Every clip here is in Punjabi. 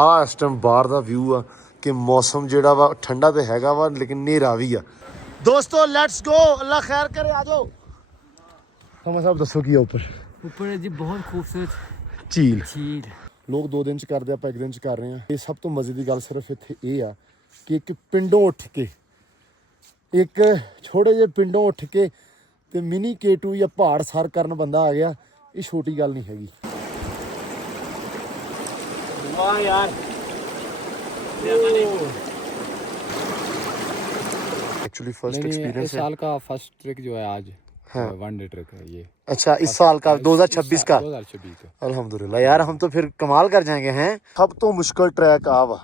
ਆ ਇਸ ਟਾਈਮ ਬਾਹਰ ਦਾ ਵਿਊ ਆ ਕਿ ਮੌਸਮ ਜਿਹੜਾ ਵਾ ਠੰਡਾ ਤੇ ਹੈਗਾ ਵਾ ਲੇਕਿਨ ਹਨੇਰਾ ਵੀ ਆ। ਦੋਸਤੋ ਲੈਟਸ ਗੋ, ਅੱਲਾ ਖੈਰ ਕਰੇ, ਆ ਜਾਓ। ਹਮਾ ਸਾਹਿਬ ਦੱਸੋ ਕੀ ਆ ਉੱਪਰ ਜੀ ਬਹੁਤ ਖੂਬਸੂਰਤ ਝੀਲ। ਝੀਲ ਲੋਕ 2 ਦਿਨ ਚ ਕਰਦੇ, ਆਪਾਂ 1 ਦਿਨ ਚ ਕਰ ਰਹੇ ਆ। ਇਹ ਸਭ ਤੋਂ ਮਜ਼ੇ ਦੀ ਗੱਲ ਸਿਰਫ ਇੱਥੇ ਇਹ ਆ ਕਿ ਇੱਕ ਪਿੰਡੋਂ ਉੱਠ ਕੇ, ਇੱਕ ਛੋਟੇ ਜਿਹੇ ਪਿੰਡੋਂ ਉੱਠ ਕੇ ਤੇ ਮਿਨੀ K2 ਜਾਂ ਪਹਾੜ ਸਰ ਕਰਨ ਬੰਦਾ ਆ ਗਿਆ। ਇਹ ਛੋਟੀ ਗੱਲ ਨਹੀਂ ਹੈਗੀ। ਵਾਹ ਯਾਰ, एक्चुअली फर्स्ट एक्सपीरियंस इस साल का फर्स्ट ट्रिक जो है आज, हाँ, 1 डे ट्रिक है ये। अच्छा, इस साल का 2026 का 2026 का। अल्हम्दुलिल्लाह यार, हम तो फिर कमाल कर जाएंगे हैं। सब तो मुश्किल ट्रैक आ वा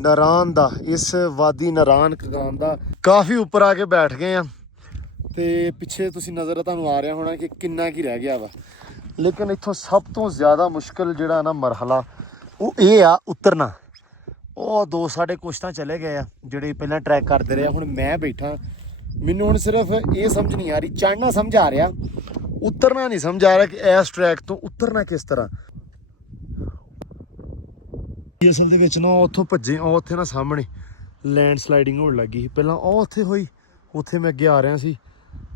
नारान दा, इस वादी नारान कगान दा। काफ़ी ऊपर आके बैठ गए हैं ਤੇ ਪਿੱਛੇ ਤੁਸੀਂ ਨਜ਼ਰ ਤੁਹਾਨੂੰ ਆ ਰਿਹਾ ਹੋਣਾ ਕਿ ਕਿੰਨਾ ਕੀ ਰਹਿ ਗਿਆ ਵਾ। ਲੇਕਿਨ ਇੱਥੋਂ ਸਭ ਤੋਂ ਜ਼ਿਆਦਾ ਮੁਸ਼ਕਿਲ ਜਿਹੜਾ ਨਾ ਮਰਹਲਾ ਉਹ ਇਹ ਆ ਉਤਰਨਾ। ਉਹ ਦੋ ਸਾਡੇ ਕੁਛ ਤਾਂ ਚਲੇ ਗਏ ਆ ਜਿਹੜੇ ਪਹਿਲਾਂ ਟਰੈਕ ਕਰਦੇ ਰਹੇ। ਹੁਣ ਮੈਂ ਬੈਠਾ, ਮੈਨੂੰ ਹੁਣ ਸਿਰਫ ਇਹ ਸਮਝ ਨਹੀਂ ਆ ਰਹੀ, ਚੜ੍ਹਨਾ ਸਮਝ ਆ ਰਿਹਾ, ਉਤਰਨਾ ਨਹੀਂ ਸਮਝ ਆ ਰਿਹਾ ਕਿ ਇਸ ਟਰੈਕ ਤੋਂ ਉਤਰਨਾ ਕਿਸ ਤਰ੍ਹਾਂ। ਅਸਲ ਦੇ ਵਿੱਚ ਨਾ ਉੱਥੋਂ ਭੱਜੇ, ਉਹ ਉੱਥੇ ਨਾ ਸਾਹਮਣੇ ਲੈਂਡ ਸਲਾਈਡਿੰਗ ਹੋਣ ਲੱਗੀ ਸੀ ਪਹਿਲਾਂ। ਉਹ ਉੱਥੇ ਹੋਈ, ਉੱਥੇ ਮੈਂ ਅੱਗੇ ਆ ਰਿਹਾ ਸੀ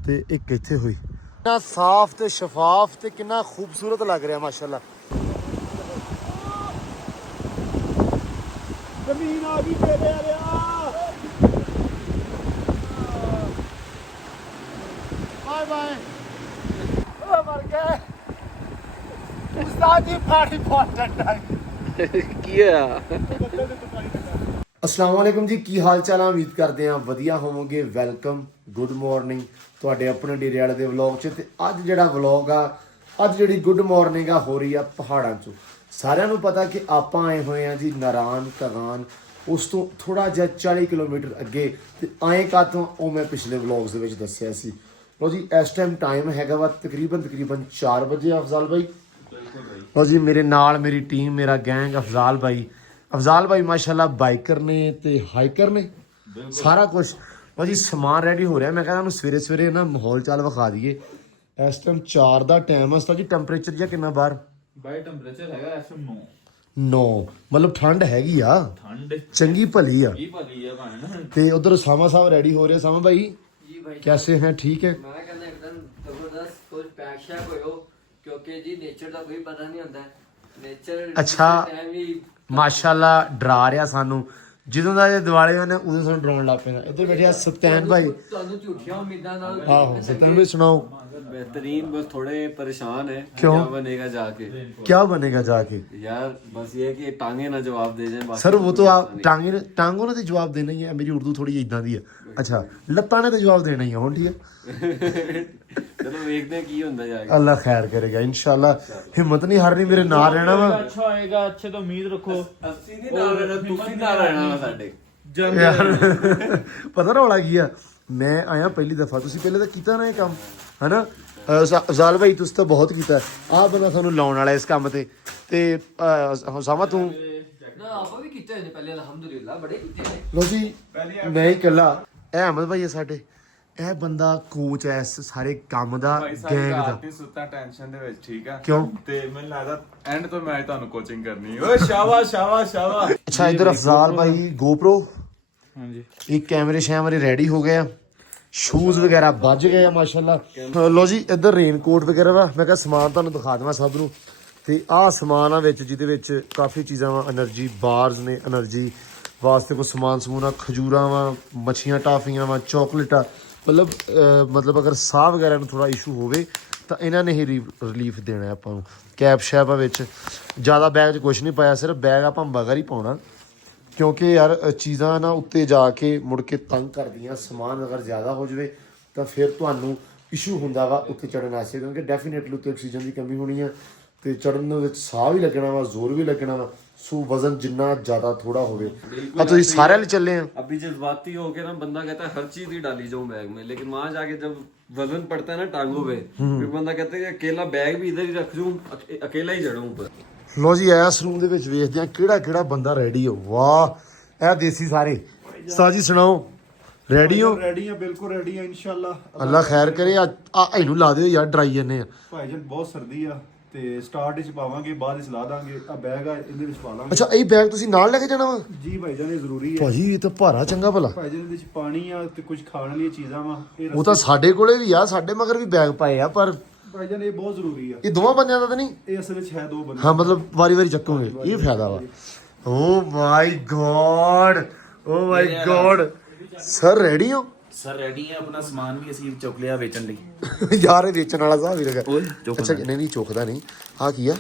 ਤੇ ਇੱਕ ਇੱਥੇ ਹੋਈ। ਕਿੰਨਾ ਸਾਫ਼ ਤੇ ਸ਼ਫਾਫ ਤੇ ਕਿੰਨਾ ਖੂਬਸੂਰਤ ਲੱਗ ਰਿਹਾ ਮਾਸ਼ਾਅੱਲਾ। ਜ਼ਮੀਨ ਆ ਗਈ ਤੇਰੇ ਵਾਲਿਆ। Bye bye. ਓ ਮਰ ਗਏ ਉਸਤਾਦ ਜੀ, ਪਾਣੀ ਬਹੁਤ ਠੰਡਾ ਕੀ ਹੋਇਆ? अस्सलाम वालेकुम जी, की हाल चाल है? उम्मीद करते हैं वधिया होवोगे। वेलकम, गुड मॉर्निंग ਤੁਹਾਡੇ ਆਪਣੇ ਡੇਰੇ ਵਾਲੇ ਦੇ ਵਲੌਗ 'ਚ। ਤੇ ਅੱਜ ਜਿਹੜਾ ਵਲੌਗ ਆ, ਅੱਜ ਜਿਹੜੀ ਗੁੱਡ ਮਾਰਨਿੰਗ ਆ ਹੋ ਰਹੀ ਆ ਪਹਾੜਾਂ 'ਚੋਂ। ਸਾਰਿਆਂ ਨੂੰ ਪਤਾ ਕਿ ਆਪਾਂ ਆਏ ਹੋਏ ਆ ਜੀ ਨਾਰਾਨ ਕਗਾਨ, ਉਸ ਤੋਂ ਥੋੜਾ ਜਿਹਾ 40 ਕਿਲੋਮੀਟਰ ਅੱਗੇ। ਤੇ ਆਏ ਕਾਹਤੋਂ ਉਹ ਮੈਂ ਪਿਛਲੇ ਵਲੌਗਸ ਦੇ ਵਿੱਚ ਦੱਸਿਆ ਸੀ। ਲੋ ਜੀ, ਇਸ ਟਾਈਮ ਟਾਈਮ ਹੈਗਾ ਵਾ ਤਕਰੀਬਨ 4 ਵਜੇ। ਅਫਜ਼ਾਲ ਭਾਈ, ਲੋ ਜੀ ਮੇਰੇ ਨਾਲ ਮੇਰੀ ਟੀਮ, ਮੇਰਾ ਗੈਂਗ। ਅਫਜ਼ਾਲ ਭਾਈ ਮਾਸ਼ਾਅੱਲਾ ਬਾਈਕਰ ਨੇ ਤੇ ਹਾਈਕਰ ਨੇ, ਸਾਰਾ ਕੁਝ। ਜੀ ਸਮਾਨ ਰੈਡੀ ਹੋ ਰਿਹਾ। ਮੈਂ ਕਹਿੰਦਾ ਉਹਨੂੰ ਸਵੇਰੇ ਸਵੇਰੇ ਨਾ ਮਾਹੌਲ ਚਾਲ ਵਿਖਾ ਦਈਏ। ਇਸ ਟਾਈਮ 4 ਦਾ ਟਾਈਮ ਆ। ਜੀ ਟੈਂਪਰੇਚਰ ਜਾਂ ਕਿੰਨਾ ਬਾਹਰ? ਬਾਈ ਟੈਂਪਰੇਚਰ ਹੈਗਾ ਇਸ ਟਾਈਮ 9। ਮਤਲਬ ਠੰਡ ਹੈਗੀ ਆ, ਠੰਡ ਚੰਗੀ ਭਲੀ ਆ। ਕੀ ਭਲੀ ਆ ਭਾਣ। ਤੇ ਉਧਰ ਸਾਮਾ ਸਾਹਿਬ ਰੈਡੀ ਹੋ ਰਹੇ। ਸਾਮਾ ਭਾਈ जी भाई कैसे हैं? ठीक है। मैं कहना एकदम जबरदस्त, फुल पैक शैक होयो, क्योंकि जी नेचर ਦਾ ਕੋਈ ਪਤਾ ਨਹੀਂ ਹੁੰਦਾ। ਨੇਚਰ ਅੱਛਾ, ਮਾਸ਼ਾਅੱਲਾ ਡਰਾ ਰਿਹਾ ਸਾਨੂੰ। ਜਦੋਂ ਦਾ ਇਹ ਦਿਵਾਲੇ ਹੋਣੇ ਉਦੋਂ ਸਾਨੂੰ ਡਰਾਉਣ ਲੱਗ ਪੈਂਦਾ। ਇੱਧਰ ਬੈਠਿਆ ਸਤੈਨ ਭਾਈ। ਤੁਹਾਨੂੰ ਝੂਠੀਆਂ ਉਮੀਦਾਂ ਨਾਲ। ਆਹੋ ਸਤੈਨ ਭਾਈ ਸੁਣਾਓ। बेहतरीन, बस थोड़े परेशान है। क्यों? क्या बनेगा जाके? क्या बनेगा जाके? यार बस ये है कि टांगे ना जवाब दे जाए। सर वो तो आप टांगों ने तो जवाब देना ही है। मेरी उर्दू थोड़ी इदां दी है। अच्छा, लत्तां ने तो जवाब देना ही है। हुण ठीक है, चलो देखते हैं की होंदा जाएगा। अल्लाह खैर करेगा इंशाल्लाह। हिम्मत नहीं हारनी, मेरे नाल रहना वा। अच्छा होएगा, अच्छे तो उम्मीद रखो। ਅਸੀਂ ਨਹੀਂ ਨਾਲ ਰਹਿਣਾ, ਤੁਸੀਂ ਨਾਲ ਰਹਿਣਾ ਵਾ ਸਾਡੇ। यार पता रौला की आ, मैं आया पहली दफा। तुसीं पहले तो कीता ना ये काम, है ना ਜ਼ਾਲ ਭਾਈ? ਤੁਸੀਂ ਤਾਂ ਬਹੁਤ ਕੀਤਾ। ਆਹ ਬੰਦਾ ਤੁਹਾਨੂੰ ਲਾਉਣ ਵਾਲਾ ਇਸ ਕੰਮ ਤੇ ਸਾਮਾ ਤੂੰ ਨਾ ਆਪਾਂ ਵੀ ਕੀਤੇ ਨੇ ਪਹਿਲੇ, ਅਲਹਮਦੁਲਿਲਾ ਬੜੇ ਕੀਤੇ ਨੇ। ਲੋ ਜੀ, ਮੈਂ ਹੀ ਇਕੱਲਾ। ਇਹ ਅਹਿਮਦ ਭਾਈ ਹੈ ਸਾਡੇ, ਇਹ ਬੰਦਾ ਕੋਚ ਐ ਇਸ ਸਾਰੇ ਕੰਮ ਦਾ, ਗੈਂਗ ਦਾ। ਨਹੀਂ ਸੁੱਤਾ ਟੈਨਸ਼ਨ ਦੇ ਵਿੱਚ, ਠੀਕ ਆ? ਕਿਉਂ? ਤੇ ਮੈਨੂੰ ਲੱਗਦਾ ਐਂਡ ਤੋਂ ਮੈਂ ਤੁਹਾਨੂੰ ਕੋਚਿੰਗ ਕਰਨੀ। ਓਏ ਸ਼ਾਬਾਸ਼ ਸ਼ਾਬਾਸ਼ ਸ਼ਾਬਾਸ਼। ਅੱਛਾ, ਇਧਰ ਅਫਜ਼ਾਲ ਭਾਈ GoPro, ਹਾਂਜੀ, ਇੱਕ ਕੈਮਰੇ ਸ਼ੈਮਰੇ ਰੈਡੀ ਹੋ ਗਏ ਆ, ਸ਼ੂਜ਼ ਵਗੈਰਾ ਵੱਜ ਗਏ ਆ ਮਾਸ਼ਾਅੱਲਾ। ਲੋ ਜੀ, ਇੱਧਰ ਰੇਨਕੋਟ ਵਗੈਰਾ ਵਾ। ਮੈਂ ਕਿਹਾ ਸਮਾਨ ਤੁਹਾਨੂੰ ਦਿਖਾ ਦੇਵਾਂ ਸਭ ਨੂੰ। ਤੇ ਆਹ ਸਮਾਨ ਆ ਵਿੱਚ, ਜਿਹਦੇ ਵਿੱਚ ਕਾਫੀ ਚੀਜ਼ਾਂ ਵਾ। એનર્ਜੀ ਬਾਰਸ ਨੇ, એનર્ਜੀ ਵਾਸਤੇ ਕੋਈ ਸਮਾਨ ਸਮੂਨਾ, ਖਜੂਰਾਂ ਵਾ, ਮੱਛੀਆਂ ਟਾਫੀਆਂ ਵਾ, ਚੋਕਲੇਟਾਂ। ਮਤਲਬ ਅਗਰ ਸਾਹ ਵਗੈਰਾ ਨੂੰ ਥੋੜਾ ਇਸ਼ੂ ਹੋਵੇ ਤਾਂ ਇਹਨਾਂ ਨੇ ਹੀ ਰਿਲੀਫ ਦੇਣਾ ਆਪਾਂ ਨੂੰ। ਕੈਪ ਸ਼ੈਪ ਆ ਵਿੱਚ। ਜ਼ਿਆਦਾ ਬੈਗ 'ਚ ਕੁਛ ਨਹੀਂ ਪਾਇਆ, ਸਿਰਫ ਬੈਗ ਆਪਾਂ ਮਗਰ ਹੀ ਪਾਉਣਾ, ਕਿਉਂਕਿ ਯਾਰ ਚੀਜ਼ਾਂ ਨਾ ਉੱਤੇ ਜਾ ਕੇ ਮੁੜ ਕੇ ਤੰਗ ਕਰਦੀਆਂ। ਸਮਾਨ ਅਗਰ ਜ਼ਿਆਦਾ ਹੋ ਜਾਵੇ ਤਾਂ ਫਿਰ ਤੁਹਾਨੂੰ ਇਸ਼ੂ ਹੁੰਦਾ ਵਾ ਉੱਤੇ ਚੜ੍ਹਨ ਵਾਸਤੇ, ਕਿਉਂਕਿ ਡੈਫੀਨੇਟਲੀ ਉੱਤੇ ਆਕਸੀਜਨ ਦੀ ਕਮੀ ਹੋਣੀ ਆ ਤੇ ਚੜ੍ਹਨ ਦੇ ਵਿੱਚ ਸਾਹ ਵੀ ਲੱਗਣਾ ਵਾ, ਜ਼ੋਰ ਵੀ ਲੱਗਣਾ ਵਾ। सो वजन जितना ज्यादा थोड़ा होवे। अब तो सारे ले चले हैं। अभी जज्बाती होके ना बंदा कहता है हर चीज ही डाली जाऊं बैग में, लेकिन वहां जाके जब वजन पड़ता है ना टांगों पे, फिर बंदा कहता है कि अकेला बैग भी इधर ही रख दूं, अकेला ही चढ़ूं ऊपर। लो जी, इस रूम दे विच वेखदे हां किहड़ा किहड़ा बंदा रेडी हो। वाह, ए देसी सारे साजी सुनाओ। रेडी हो? रेडी है, बिल्कुल रेडी है इंशाल्लाह। अल्लाह खैर करे। आ इनू ला दियो यार, डराई जन्ने आ भाईजान बहुत सर्दी आ। ਤੇ ਸਟਾਰਟ ਵਿੱਚ ਪਾਵਾਂਗੇ, ਬਾਅਦ ਵਿੱਚ ਲਾ ਦਾਂਗੇ। ਆ ਬੈਗ ਆ ਇਹਦੇ ਵਿੱਚ ਪਾ ਲਾਂਗੇ। ਅੱਛਾ ਇਹ ਬੈਗ ਤੁਸੀਂ ਨਾਲ ਲੈ ਕੇ ਜਾਣਾ ਵਾ? ਜੀ ਭਾਈਜਾਨ ਇਹ ਜ਼ਰੂਰੀ ਹੈ ਭਾਜੀ ਇਹ ਤਾਂ ਭਾਰਾ ਚੰਗਾ ਭਲਾ। ਭਾਈਜਾਨ। ਇਹਦੇ ਵਿੱਚ ਪਾਣੀ ਆ ਤੇ ਕੁਝ ਖਾਣ ਵਾਲੀਆਂ ਚੀਜ਼ਾਂ ਵਾ। ਉਹ ਤਾਂ ਸਾਡੇ ਕੋਲੇ ਵੀ ਆ, ਸਾਡੇ ਮਗਰ ਵੀ ਬੈਗ ਪਏ ਆ, ਪਰ ਭਾਈਜਾਨ ਇਹ ਬਹੁਤ ਜ਼ਰੂਰੀ ਆ। ਇਹ ਦੋਵਾਂ ਬੰਦਿਆਂ ਦਾ ਤਾਂ ਨਹੀਂ? ਇਹ ਅਸਲ ਵਿੱਚ ਹੈ 2 ਬੰਦੇ। ਹਾਂ ਮਤਲਬ ਵਾਰੀ ਵਾਰੀ ਚੱਕੋਗੇ, ਇਹ ਫਾਇਦਾ ਵਾ। ਓ ਮਾਈ ਗॉड, ਓ ਮਾਈ ਗॉड। ਸਰ ਰੈਡੀ ਹੋ? ਸਰ ਰੈਡੀ ਹੈ, ਆਪਣਾ ਸਮਾਨ ਵੀ ਅਸੀਂ ਚੁੱਕ ਲਿਆ ਵੇਚਣ ਲਈ। ਯਾਰ ਇਹ ਵੇਚਣ ਵਾਲਾ ਸਾਹ ਵੀ ਲਗਾ। ਓਏ ਚੁੱਕ ਅੱਛਾ ਨਹੀਂ ਚੁੱਕਦਾ ਨਹੀਂ। ਆ ਕੀ ਆ?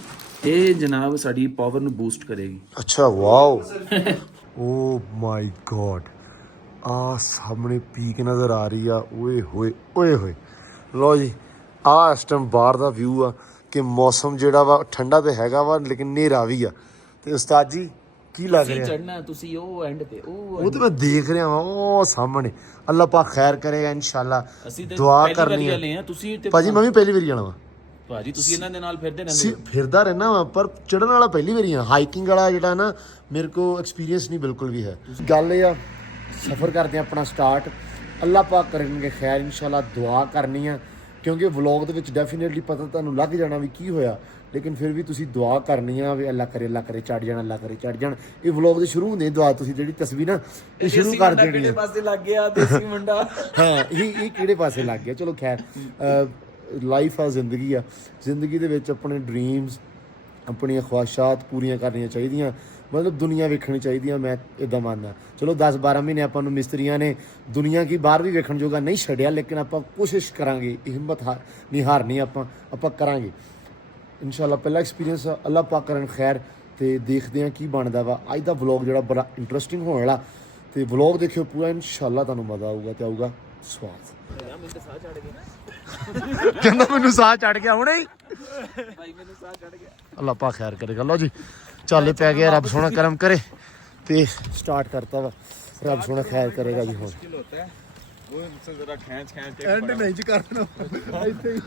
ਇਹ ਜਨਾਬ ਸਾਡੀ ਪਾਵਰ ਨੂੰ ਬੂਸਟ ਕਰੇਗੀ। ਅੱਛਾ ਵਾਓ। ਓ ਮਾਈ ਗॉड, ਆ ਸਾਹਮਣੇ ਪੀਕ ਨਜ਼ਰ ਆ ਰਹੀ ਆ। ਓਏ ਹੋਏ ਓਏ ਹੋਏ। ਲਓ ਜੀ ਆ ਇਸ ਟਾਈਮ ਬਾਹਰ ਦਾ ਵਿਊ ਆ ਕਿ ਮੌਸਮ ਜਿਹੜਾ ਵਾ ਠੰਡਾ ਤੇ ਹੈਗਾ ਵਾ, ਲੇਕਿਨ ਹਨੇਰਾ ਵੀ ਆ। ਤੇ ਉਸਤਾਦ ਜੀ ਕੀ ਲੱਗ ਰਿਹਾ? ਚੜਨਾ ਤੁਸੀਂ ਉਹ ਐਂਡ ਤੇ ਉਹ ਤੇ ਮੈਂ ਦੇਖ ਰਿਹਾ ਵਾਂ ਉਹ ਸਾਹਮਣੇ। ਅੱਲਾਹ ਪਾਕ ਖੈਰ ਕਰੇਗਾ ਇਨਸ਼ਾਅੱਲਾ। ਅਸੀਂ ਤੇ ਦੁਆ ਪਹਿਲੀ ਕਰਨੀ ਵਾਰੀ ਹੈ ਆ ਤੁਸੀਂ ਤੇ ਭਾਜੀ। ਮੈਂ ਵੀ ਪਹਿਲੀ ਵਾਰੀ ਜਾਣਾ ਵਾ ਭਾਜੀ, ਤੁਸੀਂ ਇਹਨਾਂ ਦੇ ਨਾਲ ਫਿਰਦੇ ਰਹਿੰਦੇ ਹੋ। ਫਿਰਦਾ ਰਹਿਣਾ ਵਾ, ਪਰ ਚੜਨ ਵਾਲਾ ਪਹਿਲੀ ਵਾਰੀ ਆ। ਹਾਈਕਿੰਗ ਵਾਲਾ ਜਿਹੜਾ ਨਾ ਮੇਰੇ ਕੋ ਐਕਸਪੀਰੀਅੰਸ ਨਹੀਂ ਬਿਲਕੁਲ ਵੀ ਹੈ। ਗੱਲ ਇਹ ਆ ਸਫ਼ਰ ਕਰਦੇ ਆ ਆਪਣਾ ਸਟਾਰਟ। ਅੱਲਾਹ ਪਾਕ ਕਰਨਗੇ ਖੈਰ ਇਨਸ਼ਾਅੱਲਾ। ਦੁਆ ਕਰਨੀ ਆ ਕਿਉਂਕਿ ਵਲੌਗ ਦੇ ਵਿੱਚ ਡੈਫੀਨੇਟਲੀ ਪਤਾ ਤੁਹਾਨੂੰ ਲੱਗ ਜਾਣਾ ਵੀ ਕੀ ਹੋਇਆ, ਲੇਕਿਨ ਫਿਰ ਵੀ ਤੁਸੀਂ ਦੁਆ ਕਰਨੀ ਆ ਵੀ ਅੱਲਾਹ ਕਰੇ ਚੜ ਜਾਣਾ, ਅੱਲਾਹ ਕਰੇ ਚੜ ਜਾਣ। ਇਹ ਵਲੌਗ ਦੇ ਸ਼ੁਰੂ ਹੁੰਦੇ ਦੁਆ ਤੁਸੀਂ ਜਿਹੜੀ ਤਸਵੀਰ ਨਾ ਇਹ ਸ਼ੁਰੂ ਕਰ ਦੇਣੀ ਕਿਹੜੇ ਹੈ। ਪਾਸੇ ਲੱਗ ਗਿਆ ਦੇਸੀ ਮੁੰਡਾ? ਹਾਂ ਇਹ ਕਿਹੜੇ ਪਾਸੇ ਲੱਗ ਗਿਆ। ਚਲੋ ਖੈਰ ਲਾਈਫ ਆ, ਜ਼ਿੰਦਗੀ ਆ। ਜ਼ਿੰਦਗੀ ਦੇ ਵਿੱਚ ਆਪਣੇ ਡ੍ਰੀਮਸ, ਆਪਣੀਆਂ ਖਵਾਹਿਸ਼ਾਤ ਪੂਰੀਆਂ ਕਰਨੀਆਂ ਚਾਹੀਦੀਆਂ। ਮਤਲਬ ਦੁਨੀਆ ਵੇਖਣੀ ਚਾਹੀਦੀ ਆ, ਮੈਂ ਇਦਾਂ ਮੰਨਦਾ। ਚਲੋ 10-12 ਮਹੀਨੇ ਆਪਾਂ ਨੂੰ ਮਿਸਤਰੀਆਂ ਨੇ ਦੁਨੀਆ ਕੀ ਬਾਹਰ ਵੀ ਵੇਖਣ ਜੋਗਾ ਨਹੀਂ ਛੱਡਿਆ, ਲੇਕਿਨ ਆਪਾਂ ਕੋਸ਼ਿਸ਼ ਕਰਾਂਗੇ। ਹਿੰਮਤ ਨਹੀਂ ਹਾਰਨੀ ਆਪਾਂ ਕਰਾਂਗੇ ਇਨਸ਼ਾਅੱਲਾ। ਪਹਿਲਾ ਐਕਸਪੀਰੀਅੰਸ ਅੱਲਾਹ ਪਾਕ ਕਰਨ ਖੈਰ, ਤੇ ਦੇਖਦੇ ਹਾਂ ਕੀ ਬਣਦਾ ਵਾ। ਅੱਜ ਦਾ ਵਲੌਗ ਜਿਹੜਾ ਬੜਾ ਇੰਟਰਸਟਿੰਗ ਹੋਣ ਵਾਲਾ, ਤੇ ਵਲੌਗ ਦੇਖਿਓ ਪੂਰਾ ਇਨਸ਼ਾਅੱਲਾ, ਤੁਹਾਨੂੰ ਮਜ਼ਾ ਆਊਗਾ ਤੇ ਆਊਗਾ ਸਵਾਦ। ਕਹਿੰਦਾ ਮੈਨੂੰ ਸਾਹ ਚੜ ਗਿਆ ਹੁਣੇ ਹੀ। ਭਾਈ ਮੈਨੂੰ ਸਾਹ ਚੜ ਗਿਆ। ਅੱਲਾਹ ਪਾਕ ਖੈਰ ਕਰੇਗਾ। ਲਓ ਜੀ ਚਾਲੇ ਪੈ ਗਿਆ, ਰੱਬ ਸੋਹਣਾ ਕਰਮ ਕਰੇ ਤੇ ਸਟਾਰਟ ਕਰਤਾ ਵਾ। ਰੱਬ ਸੋਹਣਾ ਖੈਰ ਕਰੇਗਾ ਜੀ। ਹੁਣ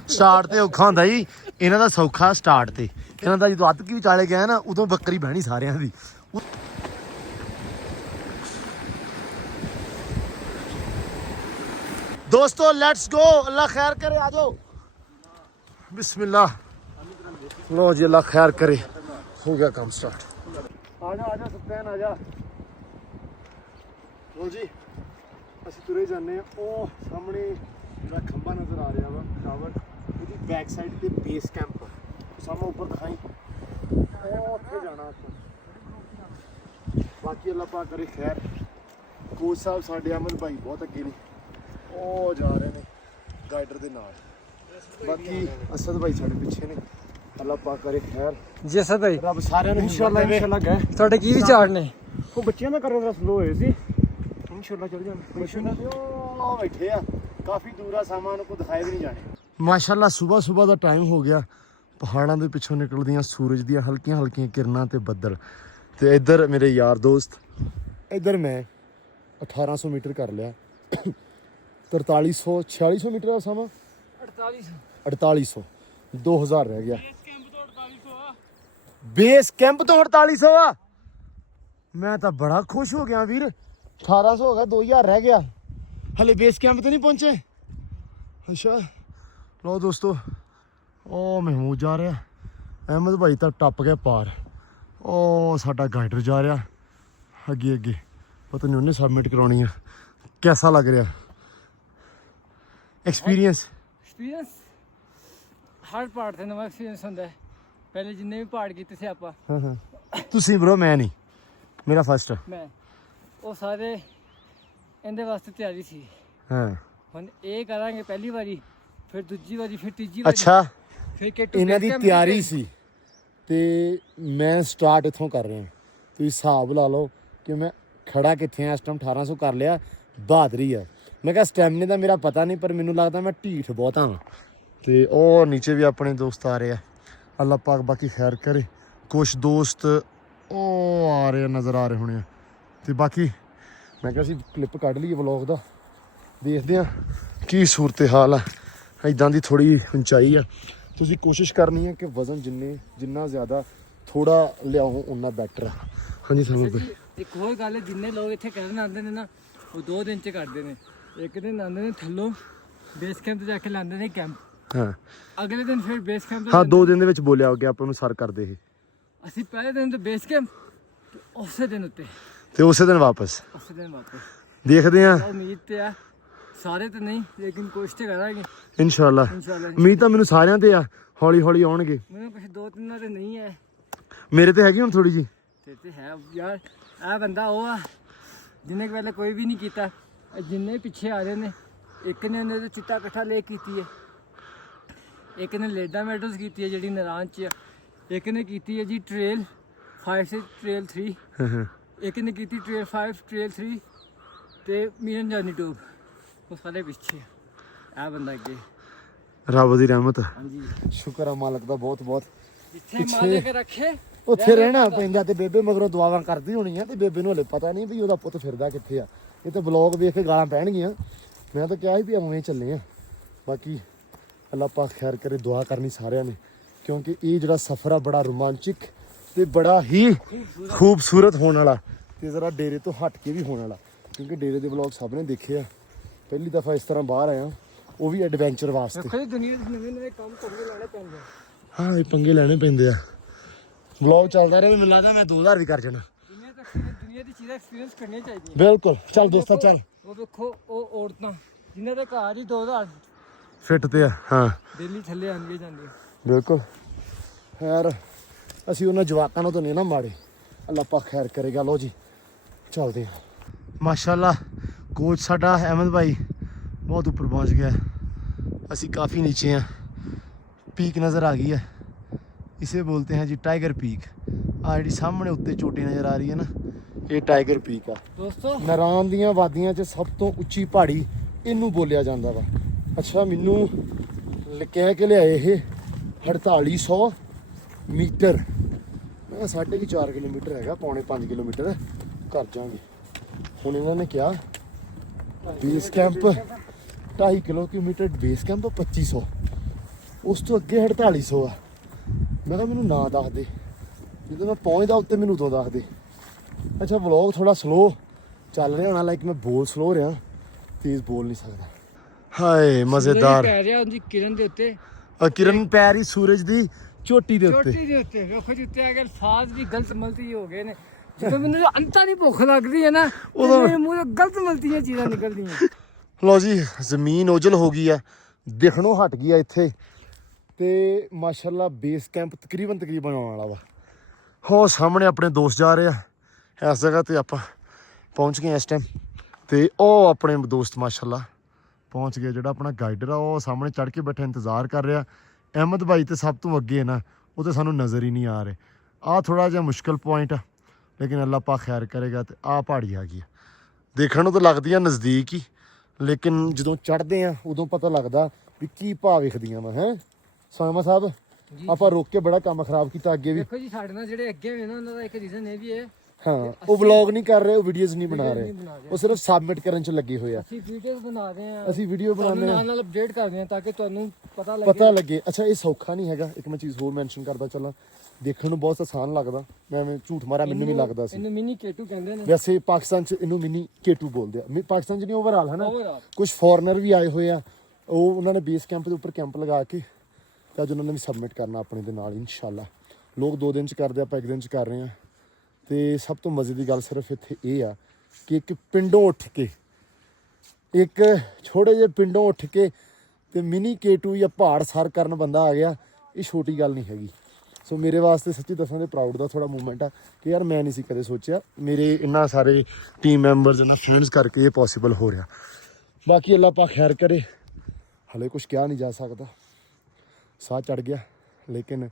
ਸਟਾਰਟ ਤੇ ਔਖਾ ਹੁੰਦਾ ਜੀ ਇਹਨਾਂ ਦਾ, ਸੌਖਾ ਸਟਾਰਟ ਤੇ ਇਹਨਾਂ ਦਾ। ਜਦੋਂ ਅੱਧ ਕੀ ਵਿਚਾਲੇ ਗਿਆ ਨਾ ਉਦੋਂ ਬੱਕਰੀ ਬਹਿਣੀ ਸਾਰਿਆਂ ਦੀ। ਦੋਸਤੋ ਲੈਟਸ ਗੋ। ਅੱਲਾਹ ਖੈਰ ਕਰੇ, ਆ ਜਾਓ। ਬਿਸमिल्लाह। लो जी अल्लाह खैर करे। हो गया काम स्टार्ट। आजा सत्यान आजा। लो जी ਅਸੀਂ ਤੁਰੇ ਜਾਂਦੇ ਆ। ਉਹ ਸਾਹਮਣੇ ਜਿਹੜਾ ਖੰਭਾ ਨਜ਼ਰ ਆ ਰਿਹਾ ਵਾ ਟਾਵਰ, ਉਹਦੀ ਬੈਕ ਸਾਈਡ ਤੇ ਬੇਸ ਕੈਂਪ ਸਾਹਮਣੇ ਉੱਪਰ ਦਿਖਾਈ। ਉਹ ਉੱਥੇ ਜਾਣਾ ਆਪਾਂ। ਬਾਕੀ ਅੱਲਾਹ ਪਾਕ ਕਰੇ ਖੈਰ। ਕੋਚ ਸਾਹਿਬ ਸਾਡੇ ਅਮਨ ਭਾਈ ਬਹੁਤ ਅੱਗੇ ਨੇ, ਉਹ ਜਾ ਰਹੇ ਨੇ ਗਾਈਡਰ ਦੇ ਨਾਲ। ਬਾਕੀ ਅਸਦ ਭਾਈ ਸਾਡੇ ਪਿੱਛੇ ਨੇ। ਅੱਲਾਹ ਪਾਕ ਕਰੇ ਖੈਰ। ਜੀ ਅਸਦ ਭਾਈ, ਰੱਬ ਸਾਰਿਆਂ ਨੂੰ ਇਨਸ਼ਾਅੱਲਾ ਗਏ। ਤੁਹਾਡੇ ਕੀ ਵਿਚਾਰ ਨੇ? ਉਹ ਬੱਚਿਆਂ ਦਾ ਕਰਨ ਦਾ ਸਲੋ ਹੋਏ ਸੀ। ਇਨਸ਼ਾਅੱਲਾ ਚੱਲ ਜਾਣ। ਉਹ ਬੈਠੇ ਆ ਕਾਫੀ ਦੂਰ ਆ, ਸਾਮਾਨ ਨੂੰ ਕੋਈ ਦਿਖਾਏ ਵੀ ਨਹੀਂ ਜਾਣੇ। ਮਾਸ਼ਾਅੱਲਾ ਸਵੇਰ ਦਾ ਟਾਈਮ ਹੋ ਗਿਆ। ਪਹਾੜਾਂ ਦੇ ਪਿੱਛੋਂ ਨਿਕਲਦੀਆਂ ਸੂਰਜ ਦੀਆਂ ਹਲਕੀਆਂ ਹਲਕੀਆਂ ਕਿਰਨਾਂ ਤੇ ਬੱਦਲ। ਤੇ ਇੱਧਰ ਮੇਰੇ ਯਾਰ ਦੋਸਤ, ਇੱਧਰ ਮੈਂ 1800 ਮੀਟਰ ਕਰ ਲਿਆ। 4300 4600 ਮੀਟਰ ਦਾ ਸਮਾਂ। 4800 2000 ਰਹਿ ਗਿਆ। ਬੇਸ ਕੈਂਪ ਤੋਂ 4800 ਆ। ਮੈਂ ਤਾਂ ਬੜਾ ਖੁਸ਼ ਹੋ ਗਿਆ ਵੀਰ। 1800 ਹੋ ਗਿਆ, 2000 ਰਹਿ ਗਿਆ। ਹਲੇ ਬੇਸ ਕੈਂਪ ਤੇ ਨਹੀਂ ਪਹੁੰਚੇ। ਅੱਛਾ ਲਓ ਦੋਸਤੋ, ਉਹ ਮਹਿਮੂਦ ਜਾ ਰਿਹਾ, ਅਹਿਮਦ ਭਾਈ ਤਾਂ ਟੱਪ ਗਿਆ ਪਾਰ। ਉਹ ਸਾਡਾ ਗਾਈਡਰ ਜਾ ਰਿਹਾ ਅੱਗੇ ਅੱਗੇ, ਪਤਾ ਨਹੀਂ ਉਹਨੇ ਸਬਮਿਟ ਕਰਾਉਣੀ ਆ। ਕੈਸਾ ਲੱਗ ਰਿਹਾ ਐਕਸਪੀਰੀਅੰਸ? ਹਰ ਪਹਾੜ ਤੇ ਨਵਾਂ ਐਕਸਪੀਰੀਅੰਸ ਹੁੰਦਾ ਹੈ। ਪਹਿਲੇ ਜਿੰਨੇ ਵੀ ਪਹਾੜ ਕੀਤੇ ਸੀ ਆਪਾਂ, ਹਾਂ ਤੁਸੀਂ ਬ్రో, ਮੈਂ ਨਹੀਂ, ਮੇਰਾ ਫਸਟ। ਮੈਂ ਉਹ ਸਾਰੇ ਇਹਦੇ ਵਾਸਤੇ ਤਿਆਰੀ ਸੀ। ਹਾਂ ਹੁਣ ਇਹ ਕਰਾਂਗੇ ਪਹਿਲੀ ਵਾਰੀ, ਫਿਰ ਦੂਜੀ ਵਾਰੀ, ਫਿਰ ਤੀਜੀ ਵਾਰੀ। ਅੱਛਾ ਫਿਰ ਇਹਨਾਂ ਦੀ ਤਿਆਰੀ ਸੀ ਤੇ ਮੈਂ ਸਟਾਰਟ ਇੱਥੋਂ ਕਰ ਰਿਹਾ। ਤੁਸੀਂ ਹਿਸਾਬ ਲਾ ਲਓ ਕਿ ਮੈਂ ਖੜਾ ਕਿੱਥੇ ਆ। ਇਸ ਟਾਈਮ 1800 ਕਰ ਲਿਆ, ਬਹਾਦਰੀ ਆ। ਮੈਂ ਕਿਹਾ ਸਟੈਮਿਨੇ ਦਾ ਮੇਰਾ ਪਤਾ ਨਹੀਂ, ਪਰ ਮੈਨੂੰ ਲੱਗਦਾ ਮੈਂ ਢੀਠ ਬਹੁਤਾ ਹਾਂ। ਤੇ ਉਹ ਨੀਚੇ ਵੀ ਆਪਣੇ ਦੋਸਤ ਆ ਰਹੇ ਆ। ਅੱਲਾਹ ਪਾਕ ਬਾਕੀ ਖੈਰ ਕਰੇ। ਕੁਛ ਦੋਸਤ ਉਹ ਆ ਰਹੇ ਨਜ਼ਰ ਆ ਰਹੇ ਹੋਣੇ ਆ। ਤੇ ਬਾਕੀ ਮੈਂ ਕਿਹਾ ਅਸੀਂ ਕਲਿੱਪ ਕੱਢ ਲਈਏ ਵਲੌਗ ਦਾ, ਦੇਖਦੇ ਆ ਕੀ ਸੂਰਤ ਹਾਲ ਆ। ਇੱਦਾਂ ਦੀ ਥੋੜੀ ਉਚਾਈ ਆ। ਤੁਸੀਂ ਕੋਸ਼ਿਸ਼ ਕਰਨੀ ਹੈ ਕਿ ਵਜ਼ਨ ਜਿੰਨਾ ਜ਼ਿਆਦਾ ਥੋੜਾ ਲਿਆਓ ਉਨਾ ਬੈਟਰ ਆ। ਹਾਂਜੀ ਸਰ ਇੱਕ ਹੋਰ ਗੱਲ ਹੈ, ਜਿੰਨੇ ਲੋਕ ਇੱਥੇ ਕਰਨ ਆਉਂਦੇ ਨੇ ਨਾ, ਉਹ 2 ਦਿਨ ਚ ਕਰਦੇ ਨੇ। ਇੱਕ ਦਿਨ ਆਉਂਦੇ ਨੇ ਥੱਲੋਂ ਬੇਸ ਕੈਂਪ ਤੇ ਜਾ ਕੇ ਲਾਉਂਦੇ ਨੇ ਕੈਂਪ, ਹਾਂ ਅਗਲੇ ਦਿਨ ਫਿਰ ਬੇਸ ਕੈਂਪ ਹਾਂ 2 ਦਿਨ ਦੇ ਵਿੱਚ ਬੋਲਿਆ ਗਿਆ ਆਪਾਂ ਨੂੰ ਸਰ ਕਰਦੇ ਇਹ ਅਸੀਂ ਪਹਿਲੇ ਦਿਨ ਤੇ ਬੇਸ ਕੈਂਪ ਉਸੇ ਦਿਨ ਉੱਤੇ ਤੇ ਉਸੇ ਦਿਨ ਵਾਪਸ ਉਸੇ ਦਿਨ ਵਾਪਸ ਦੇਖਦੇ ਆ ਉਮੀਦ ਤੇ ਆ ਸਾਰੇ ਤੇ ਨਹੀਂ ਲੇਕਿਨ ਕੋਸ਼ਿਸ਼ ਤੇ ਕਰਾਂਗੇ ਇਨਸ਼ਾਅੱਲਾ ਇਨਸ਼ਾਅੱਲਾ ਉਮੀਦ ਤਾਂ ਮੈਨੂੰ ਸਾਰਿਆਂ ਤੇ ਆ ਹੌਲੀ ਹੌਲੀ ਆਉਣਗੇ ਮੈਨੂੰ ਕੁਝ 2-3 ਤੇ ਨਹੀਂ ਹੈ ਮੇਰੇ ਤੇ ਹੈਗੀ ਹੁਣ ਥੋੜੀ ਜੀ ਤੇ ਹੈ ਯਾਰ ਇਹ ਬੰਦਾ ਉਹ ਆ ਜਿਹਨੇ ਪਹਿਲੇ ਕੋਈ ਵੀ ਨਹੀਂ ਕੀਤਾ ਇਹ ਜਿੰਨੇ ਪਿੱਛੇ ਆ ਰਹੇ ਨੇ ਇੱਕ ਨੇ ਉਹਨੇ ਤੇ ਚਿੱਟਾ ਇਕੱਠਾ ਲੈ ਕੀਤੀ ਹੈ ਇੱਕ ਨੇ ਲੇਡਾ ਮੈਡਲਸ ਕੀਤੀ ਹੈ ਜਿਹੜੀ ਨਰਾਨ ਚ ਆ ਇੱਕ ਨੇ ਕੀਤੀ ਹੈ ਜੀ ਟ੍ਰੇਲ 5 ਸੇ ਟ੍ਰੇਲ 3 ਇੱਕ ਨੇ ਕੀਤੀ ਟ੍ਰੇਲ 5 ਟ੍ਰੇਲ 3 ਤੇ ਮੀਰਨ ਜਾਨੀ ਟੋਪ ਉਹ ਸਾਰੇ ਪਿੱਛੇ ਆ ਇਹ ਬੰਦਾ ਅੱਗੇ ਰੱਬ ਦੀ ਰਹਿਮਤ ਹਾਂਜੀ ਸ਼ੁਕਰ ਆ ਮਾਲਕ ਦਾ ਬਹੁਤ ਬਹੁਤ ਜਿੱਥੇ ਮਾਲਕ ਰੱਖੇ ਉੱਥੇ ਰਹਿਣਾ ਪੈਂਦਾ ਤੇ ਬੇਬੇ ਮਗਰੋਂ ਦੁਆਵਾਂ ਕਰਦੀ ਹੋਣੀ ਆ ਤੇ ਬੇਬੇ ਨੂੰ ਹਲੇ ਪਤਾ ਨਹੀਂ ਵੀ ਉਹਦਾ ਪੁੱਤ ਫਿਰਦਾ ਕਿੱਥੇ ਆ ਇਹ ਤਾਂ ਵਲੌਗ ਵੇਖ ਕੇ ਗਾਲਾਂ ਪੈਣਗੀਆਂ ਮੈਂ ਤਾਂ ਕਿਹਾ ਸੀ ਵੀ ਐਵੇਂ ਚੱਲੇ ਆ ਬਾਕੀ ਅੱਲਾਹ ਪਾਕ ਖੈਰ ਕਰੇ ਦੁਆ ਕਰਨੀ ਸਾਰਿਆਂ ਨੇ ਕਿਉਂਕਿ ਇਹ ਜਿਹੜਾ ਸਫ਼ਰ ਆ ਬੜਾ ਰੋਮਾਂਚਕ ਤੇ ਬੜਾ ਹੀ ਖੂਬਸੂਰਤ ਹੋਣ ਵਾਲਾ ਤੇ ਜ਼ਰਾ ਡੇਰੇ ਤੋਂ ਹਟ ਕੇ ਵੀ ਹੋਣ ਵਾਲਾ ਕਿਉਂਕਿ ਡੇਰੇ ਦੇ ਵਲੌਗ ਸਭ ਨੇ ਦੇਖੇ ਆ ਪਹਿਲੀ ਦਫਾ ਇਸ ਤਰ੍ਹਾਂ ਬਾਹਰ ਆਇਆ ਉਹ ਵੀ ਐਡਵੈਂਚਰ ਵਾਸਤੇ ਦੇਖੋ ਜੀ ਦੁਨੀਆ ਦੇ ਨਵੇਂ ਕੰਮ ਪੰਗੇ ਲੈਣੇ ਪੈਂਦੇ ਹਾਂ ਇਹ ਪੰਗੇ ਲੈਣੇ ਪੈਂਦੇ ਆ ਵਲੌਗ ਚੱਲਦਾ ਰਿਹਾ ਮੈਨੂੰ ਲੱਗਦਾ ਮੈਂ 2000 ਵੀ ਕਰ ਜਾਣਾ ਦੁਨੀਆ ਦੀ ਚੀਜ਼ਾਂ ਐਕਸਪੀਰੀਅੰਸ ਕਰਨੀਆਂ ਚਾਹੀਦੀਆਂ ਬਿਲਕੁਲ ਚੱਲ ਦੋਸਤਾ ਚੱਲ ਉਹ ਵੇਖੋ ਉਹ ਔਰਤਾਂ ਜਿਨ੍ਹਾਂ ਦੇ ਘਰ ਹੀ 2000 ਫਿੱਟ ਤੇ ਆ ਹਾਂ ਦਿੱਲੀ ਥੱਲੇ ਆਉਂਦੀਆਂ ਜਾਂਦੀਆਂ ਬਿਲਕੁਲ ਖੈਰ ਅਸੀਂ ਉਹਨਾਂ ਜਵਾਕਾਂ ਨੂੰ ਤਾਂ ਨਹੀਂ ਨਾ ਮਾੜੇ ਅੱਲਾਹ ਪਾਕ ਖੈਰ ਕਰੇਗਾ ਲੋ ਜੀ ਚੱਲਦੇ ਆ ਮਾਸ਼ਾਅੱਲਾ ਕੋਚ ਸਾਡਾ ਅਹਿਮਦ ਭਾਈ ਬਹੁਤ ਉੱਪਰ ਪਹੁੰਚ ਗਿਆ ਅਸੀਂ ਕਾਫੀ ਨੀਚੇ ਆ ਪੀਕ ਨਜ਼ਰ ਆ ਗਈ ਹੈ इसे बोलते हैं जी टाइगर पीक आ जी सामने उत्ते चोटी नज़र आ रही है ना ये टाइगर पीक आ ਦੋਸਤੋ ਨਾਰਾਨ ਦੀਆਂ ਵਾਦੀਆਂ 'ਚ ਸਭ ਤੋਂ ਉੱਚੀ ਪਹਾੜੀ ਇਹਨੂੰ ਬੋਲਿਆ ਜਾਂਦਾ ਵਾ ਅੱਛਾ ਮੈਨੂੰ ਕਹਿ ਕੇ ਲਿਆਏ ਇਹ 4800 ਮੀਟਰ ਮੈਂ 4.5 ਕਿਲੋਮੀਟਰ ਹੈਗਾ ਪੌਣੇ 5 ਕਿਲੋਮੀਟਰ ਕਰ ਜਾਵਾਂਗੇ ਹੁਣ ਇਹਨਾਂ ਨੇ ਕਿਹਾ base camp 2.5 kilometre base camp 2500 ਉਸ ਤੋਂ ਅੱਗੇ 4800 ਆ ਮੈਂ ਕਿਹਾ ਮੈਨੂੰ ਨਾ ਦੱਸ ਦੇ ਜਦੋਂ ਮੈਂ ਪਹੁੰਚਦਾ ਉੱਤੇ ਮੈਨੂੰ ਉਦੋਂ ਦੱਸ ਦੇ ਅੱਛਾ ਵਲੌਗ ਥੋੜਾ ਸਲੋ ਚੱਲ ਰਿਹਾ ਹੋਣਾ ਲਾਈਕ ਮੈਂ ਬੋਲ ਸਲੋ ਰਿਹਾ ਤੇਜ਼ ਬੋਲ ਨਹੀਂ ਸਕਦਾ ਹਾਏ ਮਜ਼ੇਦਾਰ ਪੈ ਰਿਹਾ ਉਹਦੀ ਕਿਰਨ ਦੇ ਉੱਤੇ ਕਿਰਨ ਪੈ ਰਹੀ ਸੂਰਜ ਦੀ ਚੋਟੀ ਦੇ ਉੱਤੇ ਚੋਟੀ ਦੇ ਉੱਤੇ ਵੇਖੋ ਜੀ ਉੱਤੇ ਅਗਰ ਫਾਜ਼ ਵੀ ਗਲਤ ਮਲਤੀ ਹੋ ਗਏ ਨੇ ਜਦੋਂ ਮੈਨੂੰ ਅੰਤਾਂ ਦੀ ਭੁੱਖ ਲੱਗਦੀ ਹੈ ਨਾ ਉਦੋਂ ਮੇਰੇ ਮੂੰਹ ਤੋਂ ਗਲਤ ਮਲਤੀਆਂ ਚੀਜ਼ਾਂ ਨਿਕਲਦੀਆਂ ਲਓ ਜੀ ਜ਼ਮੀਨ ਓਜਲ ਹੋ ਗਈ ਆ ਦਿਖਣੋਂ ਹਟ ਗਈ ਆ ਇੱਥੇ ਤੇ ਮਾਸ਼ਾਅੱਲਾ ਬੇਸ ਕੈਂਪ ਤਕਰੀਬਨ ਆਉਣ ਵਾਲਾ ਵਾ ਹੋ ਸਾਹਮਣੇ ਆਪਣੇ ਦੋਸਤ ਜਾ ਰਹੇ ਆ ਇਸ ਜਗ੍ਹਾ ਤੇ ਆਪਾਂ ਪਹੁੰਚ ਗਏ ਇਸ ਟਾਈਮ ਤੇ ਉਹ ਆਪਣੇ ਦੋਸਤ ਮਾਸ਼ਾਅੱਲਾ ਪਹੁੰਚ ਗਏ ਜਿਹੜਾ ਆਪਣਾ ਗਾਈਡਰ ਆ ਉਹ ਸਾਹਮਣੇ ਚੜ੍ਹ ਕੇ ਬੈਠਾ ਇੰਤਜ਼ਾਰ ਕਰ ਰਿਹਾ ਅਹਿਮਦ ਭਾਈ ਤੇ ਸਭ ਤੋਂ ਅੱਗੇ ਹੈ ਨਾ ਉਹ ਤੇ ਸਾਨੂੰ ਨਜ਼ਰ ਹੀ ਨਹੀਂ ਆ ਰਹੇ ਆਹ ਥੋੜਾ ਜਿਹਾ ਮੁਸ਼ਕਲ ਪੁਆਇੰਟ ਆ ਲੇਕਿਨ ਅੱਲਾਹ ਪਾਕ ਖੈਰ ਕਰੇਗਾ ਤੇ ਆਹ ਪਹਾੜੀ ਆ ਗਈ ਦੇਖਣ ਨੂੰ ਤਾਂ ਲੱਗਦੀ ਆ ਨਜ਼ਦੀਕ ਹੀ ਲੇਕਿਨ ਜਦੋਂ ਚੜ੍ਹਦੇ ਆ ਉਦੋਂ ਪਤਾ ਲੱਗਦਾ ਵੀ ਕੀ ਭਾਅ ਵਿਖਦੀਆਂ ਵਾ ਹੈ ਸਾਮਾ ਸਾਹਿਬ ਆਪਾਂ ਰੋਕ ਕੇ ਬੜਾ ਕੰਮ ਖਰਾਬ ਕੀਤਾ ਅੱਗੇ ਵੀ ਦੇਖੋ ਜੀ ਸਾਡੇ ਨਾਲ ਜਿਹੜੇ ਅੱਗੇ ਹੋਏ ਨਾ ਉਹਨਾਂ ਦਾ ਇੱਕ ਰੀਜ਼ਨ ਇਹ ਵੀ ਹੈ ਹਾਂ ਉਹ ਵਲੌਗ ਨਹੀਂ ਕਰ ਰਹੇ ਉਹ ਵੀਡੀਓਜ਼ ਨਹੀਂ ਬਣਾ ਰਹੇ ਉਹ ਸਿਰਫ ਸਬਮਿਟ ਕਰਨ 'ਚ ਲੱਗੇ ਹੋਏ ਆ ਅਸੀਂ ਵੀਡੀਓਜ਼ ਬਣਾ ਰਹੇ ਹਾਂ ਅਸੀਂ ਵੀਡੀਓ ਬਣਾਉਂਦੇ ਆ ਨਾਲ ਅਪਡੇਟ ਕਰਦੇ ਹਾਂ ਤਾਂ ਕਿ ਤੁਹਾਨੂੰ ਪਤਾ ਲੱਗੇ ਅੱਛਾ ਇਹ ਸੌਖਾ ਨਹੀਂ ਹੈਗਾ ਇੱਕ ਮੈਂ ਚੀਜ਼ ਹੋਰ ਮੈਂਸ਼ਨ ਕਰਦਾ ਚੱਲਾਂ ਦੇਖਣ ਨੂੰ ਬਹੁਤ ਆਸਾਨ ਲੱਗਦਾ ਮੈਂ ਝੂਠ ਮਾਰਾ ਮੈਨੂੰ ਵੀ ਲੱਗਦਾ ਸੀ ਇਹਨੂੰ ਮਿਨੀ ਕੇਟੂ ਕਹਿੰਦੇ ਨੇ ਵੈਸੇ ਪਾਕਿਸਤਾਨ 'ਚ ਇਹਨੂੰ ਮਿਨੀ ਕੇਟੂ ਬੋਲਦੇ ਆ ਪਾਕਿਸਤਾਨ 'ਚ ਨਹੀਂ ਓਵਰਆਲ ਹੈ ਨਾ Overall। ਕੁਝ ਫੋਰਨਰ ਵੀ ਆਏ ਹੋਏ ਆ ਉਹ ਉਹਨਾਂ ਨੇ ਬੇਸ ਕੈਂਪ ਦੇ ਉੱਪਰ ਕੈਂਪ ਲਗਾ ਕੇ ਤੇ ਅੱਜ ਉਹਨਾਂ ਨੇ ਵੀ ਸਬਮਿਟ ਕਰਨਾ ਆਪਣੇ ਦੇ ਨਾਲ ਇਨਸ਼ਾਅੱਲਾ ਲੋਕ 2 ਦਿਨ 'ਚ ਕਰਦੇ ਆਪਾਂ 1 ਦਿਨ 'ਚ ਕਰ ਰਹੇ ਆ ਤੇ ਸਭ ਤੋਂ ਮਜ਼ੇ ਦੀ ਗੱਲ ਸਿਰਫ ਇੱਥੇ ਇਹ ਆ ਕਿ ਇੱਕ ਪਿੰਡੋਂ ਉੱਠ ਕੇ ਇੱਕ ਛੋਟੇ ਜਿਹੇ ਪਿੰਡੋਂ ਉੱਠ ਕੇ ਤੇ ਮਿਨੀ K2 ਜਾਂ ਪਹਾੜ ਸਰ ਕਰਨ ਬੰਦਾ ਆ ਗਿਆ ਇਹ ਛੋਟੀ ਗੱਲ ਨਹੀਂ ਹੈਗੀ ਸੋ ਮੇਰੇ ਵਾਸਤੇ ਸੱਚੀ ਦੱਸਾਂ ਤੇ ਪ੍ਰਾਊਡ ਦਾ ਥੋੜਾ ਮੂਵਮੈਂਟ ਆ ਕਿ ਯਾਰ ਮੈਂ ਨਹੀਂ ਸੀ ਕਦੇ ਸੋਚਿਆ ਮੇਰੇ ਇੰਨਾ ਸਾਰੇ ਟੀਮ ਮੈਂਬਰਸ ਇਹਨਾਂ ਫਰੈਂਡਸ ਕਰਕੇ ਇਹ ਪੋਸੀਬਲ ਹੋ ਰਿਹਾ ਬਾਕੀ ਅੱਲਾਹ ਪਾਕ ਖੈਰ ਕਰੇ ਹਲੇ ਕੁਝ ਕਿਹਾ ਨਹੀਂ ਜਾ ਸਕਦਾ ਸਾਹ ਚੜ ਗਿਆ ਲੇਕਿਨ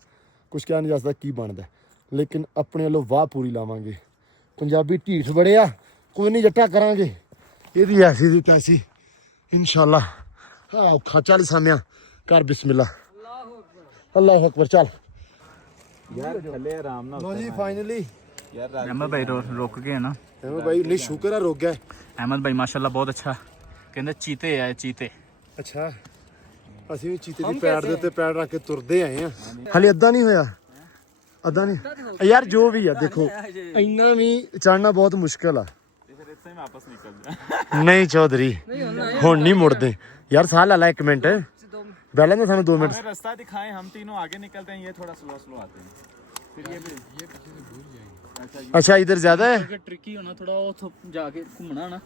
ਕੁਝ ਕਿਹਾ ਨਹੀਂ ਜਾ ਸਕਦਾ ਕੀ ਬਣਦਾ ਲੇਕਿਨ ਆਪਣੇ ਵੱਲੋਂ ਵਾਹ ਪੂਰੀ ਲਾਵਾਂਗੇ ਪੰਜਾਬੀ ਢੀਠ ਬੜੇ ਆ ਕੋਈ ਨਹੀਂ ਜੱਟਾ ਕਰਾਂਗੇ ਇਹਦੀ ਐਸੀ ਦੀ ਤੈਸੀ ਇਨਸ਼ਾਅੱਲਾ ਹਾਂ ਔਖਾ ਚੱਲ ਸਾਮਿਆ ਕਰ ਬਿਸਮਿਲ੍ਲਾ ਅੱਲਾਹੁ ਅਕਬਰ ਚੱਲ ਯਾਰ ਥੱਲੇ ਆਰਾਮ ਨਾਲ ਲੋ ਜੀ ਫਾਈਨਲੀ ਯਾਰ अहमद भाई रुक गए ना ਐਵੇਂ ਬਾਈ ਨਹੀਂ ਸ਼ੁਕਰ ਆ ਰੁਕ ਗਿਆ अहमद भाई माशाल्लाह बहुत अच्छा कहते चीते है चीते ਅੱਛਾ ਅਸੀਂ ਵੀ ਚੀਤੇ ਦੀ ਪੈੜ ਦੇ ਉੱਤੇ ਪੈੜ ਰੱਖ ਕੇ ਤੁਰਦੇ ਆਏ ਆ ਹਲੇ ਅੱਧਾ ਨਹੀਂ ਹੋਇਆ ਅੱਧਾ ਨਹੀਂ ਯਾਰ ਜੋ ਵੀ ਆ ਦੇਖੋ ਇੰਨਾ ਵੀ ਚੜਨਾ ਬਹੁਤ ਮੁਸ਼ਕਲ ਆ ਨਹੀਂ ਚੌਧਰੀ ਹੁਣ ਨਹੀਂ ਮੁੜਦੇ ਯਾਰ ਸਾਹ ਲਾ ਲੈ 1 ਮਿੰਟ बैलें तो थानू 2 मिनट हमें रास्ता दिखाएं, हम तीनों आगे निकलते हैं, ये थोड़ा स्लो स्लो आते हैं, फिर ये अच्छा इधर ज्यादा है क्योंकि ट्रिकी होना थोड़ा वो जाके घूमना ना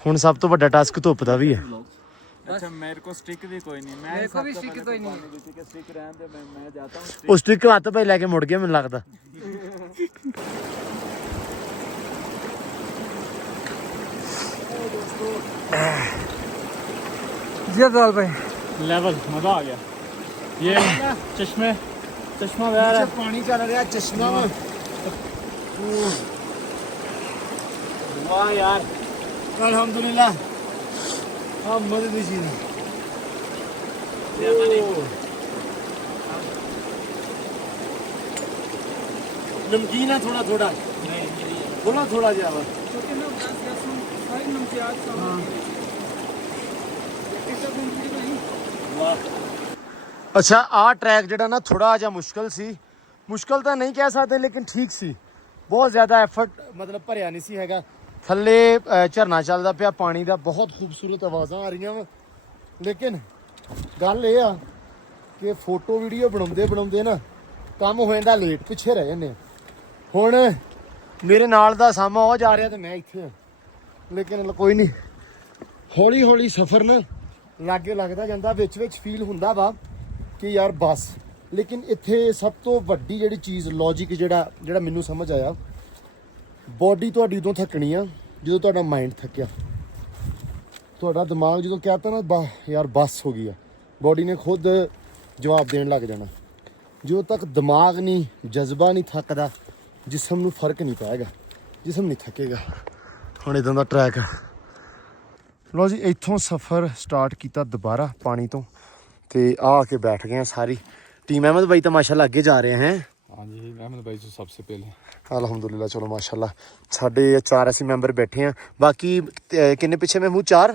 ਹੁਣ ਸਭ ਤੋਂ ਵੱਡਾ ਟਾਸਕ ਧੁੱਪ ਦਾ ਵੀ ਹੈ अच्छा मेरे को स्टिक भी कोई नहीं, मैं मेरे को भी स्टिक कोई नहीं है। स्टिक रहने दे, मैं जाता हूँ। ਉਸ ਤੱਕ ਹੱਥ ਭਾਈ ਲੈ ਕੇ ਮੁੜ ਗਿਆ ਮੈਨੂੰ ਲੱਗਦਾ जी लाल भाई लेवल मजा आ गया ये चश्मा बह रहा है ਪਾਣੀ ਚੱਲ ਰਿਹਾ ਚਸ਼ਮਾ ਵਾਹ ਯਾਰ ਅਲਹਮਦੁਲਿਲਾ ਆ ਮਦਦ ਜੀ नमकीन है थोड़ा थोड़ा बोला थोड़ा जा अच्छा आ ट्रैक ਜਿਹੜਾ ਨਾ ਥੋੜਾ ਜਿਹਾ ਮੁਸ਼ਕਲ ਸੀ ਮੁਸ਼ਕਲ ਤਾਂ ਨਹੀਂ ਕਹਿ ਸਕਦੇ ਲੇਕਿਨ ਠੀਕ ਸੀ ਬਹੁਤ ਜ਼ਿਆਦਾ ਐਫਰਟ ਮਤਲਬ ਭਰਿਆ ਨਹੀਂ ਸੀ ਹੈਗਾ ਥੱਲੇ ਝਰਨਾ ਚੱਲਦਾ ਪਿਆ ਪਾਣੀ ਦਾ ਬਹੁਤ ਖੂਬਸੂਰਤ ਆਵਾਜ਼ਾਂ ਆ ਰਹੀਆਂ ਵਾ ਲੇਕਿਨ ਗੱਲ ਇਹ ਆ ਕਿ ਫੋਟੋ ਵੀਡੀਓ ਬਣਾਉਂਦੇ ਨਾ ਕੰਮ ਹੋ ਜਾਂਦਾ ਲੇਟ ਪਿੱਛੇ ਰਹਿ ਜਾਂਦੇ ਆ ਹੁਣ ਮੇਰੇ ਨਾਲ ਦਾ ਸਾਮਾ ਉਹ ਜਾ ਰਿਹਾ ਤੇ ਮੈਂ ਇੱਥੇ ਆ ਲੇਕਿਨ ਕੋਈ ਨਹੀਂ ਹੌਲੀ ਹੌਲੀ ਸਫ਼ਰ ਨਾ ਲਾਗੇ ਲੱਗਦਾ ਜਾਂਦਾ ਵਿੱਚ ਫੀਲ ਹੁੰਦਾ ਵਾ ਕਿ ਯਾਰ ਬਸ ਲੇਕਿਨ ਇੱਥੇ ਸਭ ਤੋਂ ਵੱਡੀ ਜਿਹੜੀ ਚੀਜ਼ ਲੌਜੀਕ ਜਿਹੜਾ ਮੈਨੂੰ ਸਮਝ ਆਇਆ ਬੋਡੀ ਤੁਹਾਡੀ ਉਦੋਂ ਥੱਕਣੀ ਆ ਜਦੋਂ ਤੁਹਾਡਾ ਮਾਈਂਡ ਥੱਕਿਆ ਤੁਹਾਡਾ ਦਿਮਾਗ ਜਦੋਂ ਕਹਤਾ ਨਾ ਯਾਰ ਬਸ ਹੋ ਗਈ ਆ ਬੋਡੀ ਨੇ ਖੁਦ ਜਵਾਬ ਦੇਣ ਲੱਗ ਜਾਣਾ ਜਦੋਂ ਤੱਕ ਦਿਮਾਗ ਨਹੀਂ ਜਜ਼ਬਾ ਨਹੀਂ ਥੱਕਦਾ ਜਿਸਮ ਨੂੰ ਫਰਕ ਨਹੀਂ ਪਾਏਗਾ ਜਿਸਮ ਨਹੀਂ ਥੱਕੇਗਾ ਹੁਣ ਇਦਾਂ ਦਾ ਟਰੈਕ ਹੈ ਲੋ ਜੀ ਇੱਥੋਂ ਸਫ਼ਰ ਸਟਾਰਟ ਕੀਤਾ ਦੁਬਾਰਾ ਪਾਣੀ ਤੋਂ ਤੇ ਆ ਕੇ ਬੈਠ ਗਏ ਸਾਰੀ टीम अहमद भाई तो माशाल्लाह आगे जा रहे हैं हाँ जी अहमद भाई तो सबसे पहले अल्हम्दुलिल्लाह चलो माशाल्लाह साढ़े 4 ऐसे मैंबर बैठे हैं बाकी किन्ने पीछे मैं हूँ 4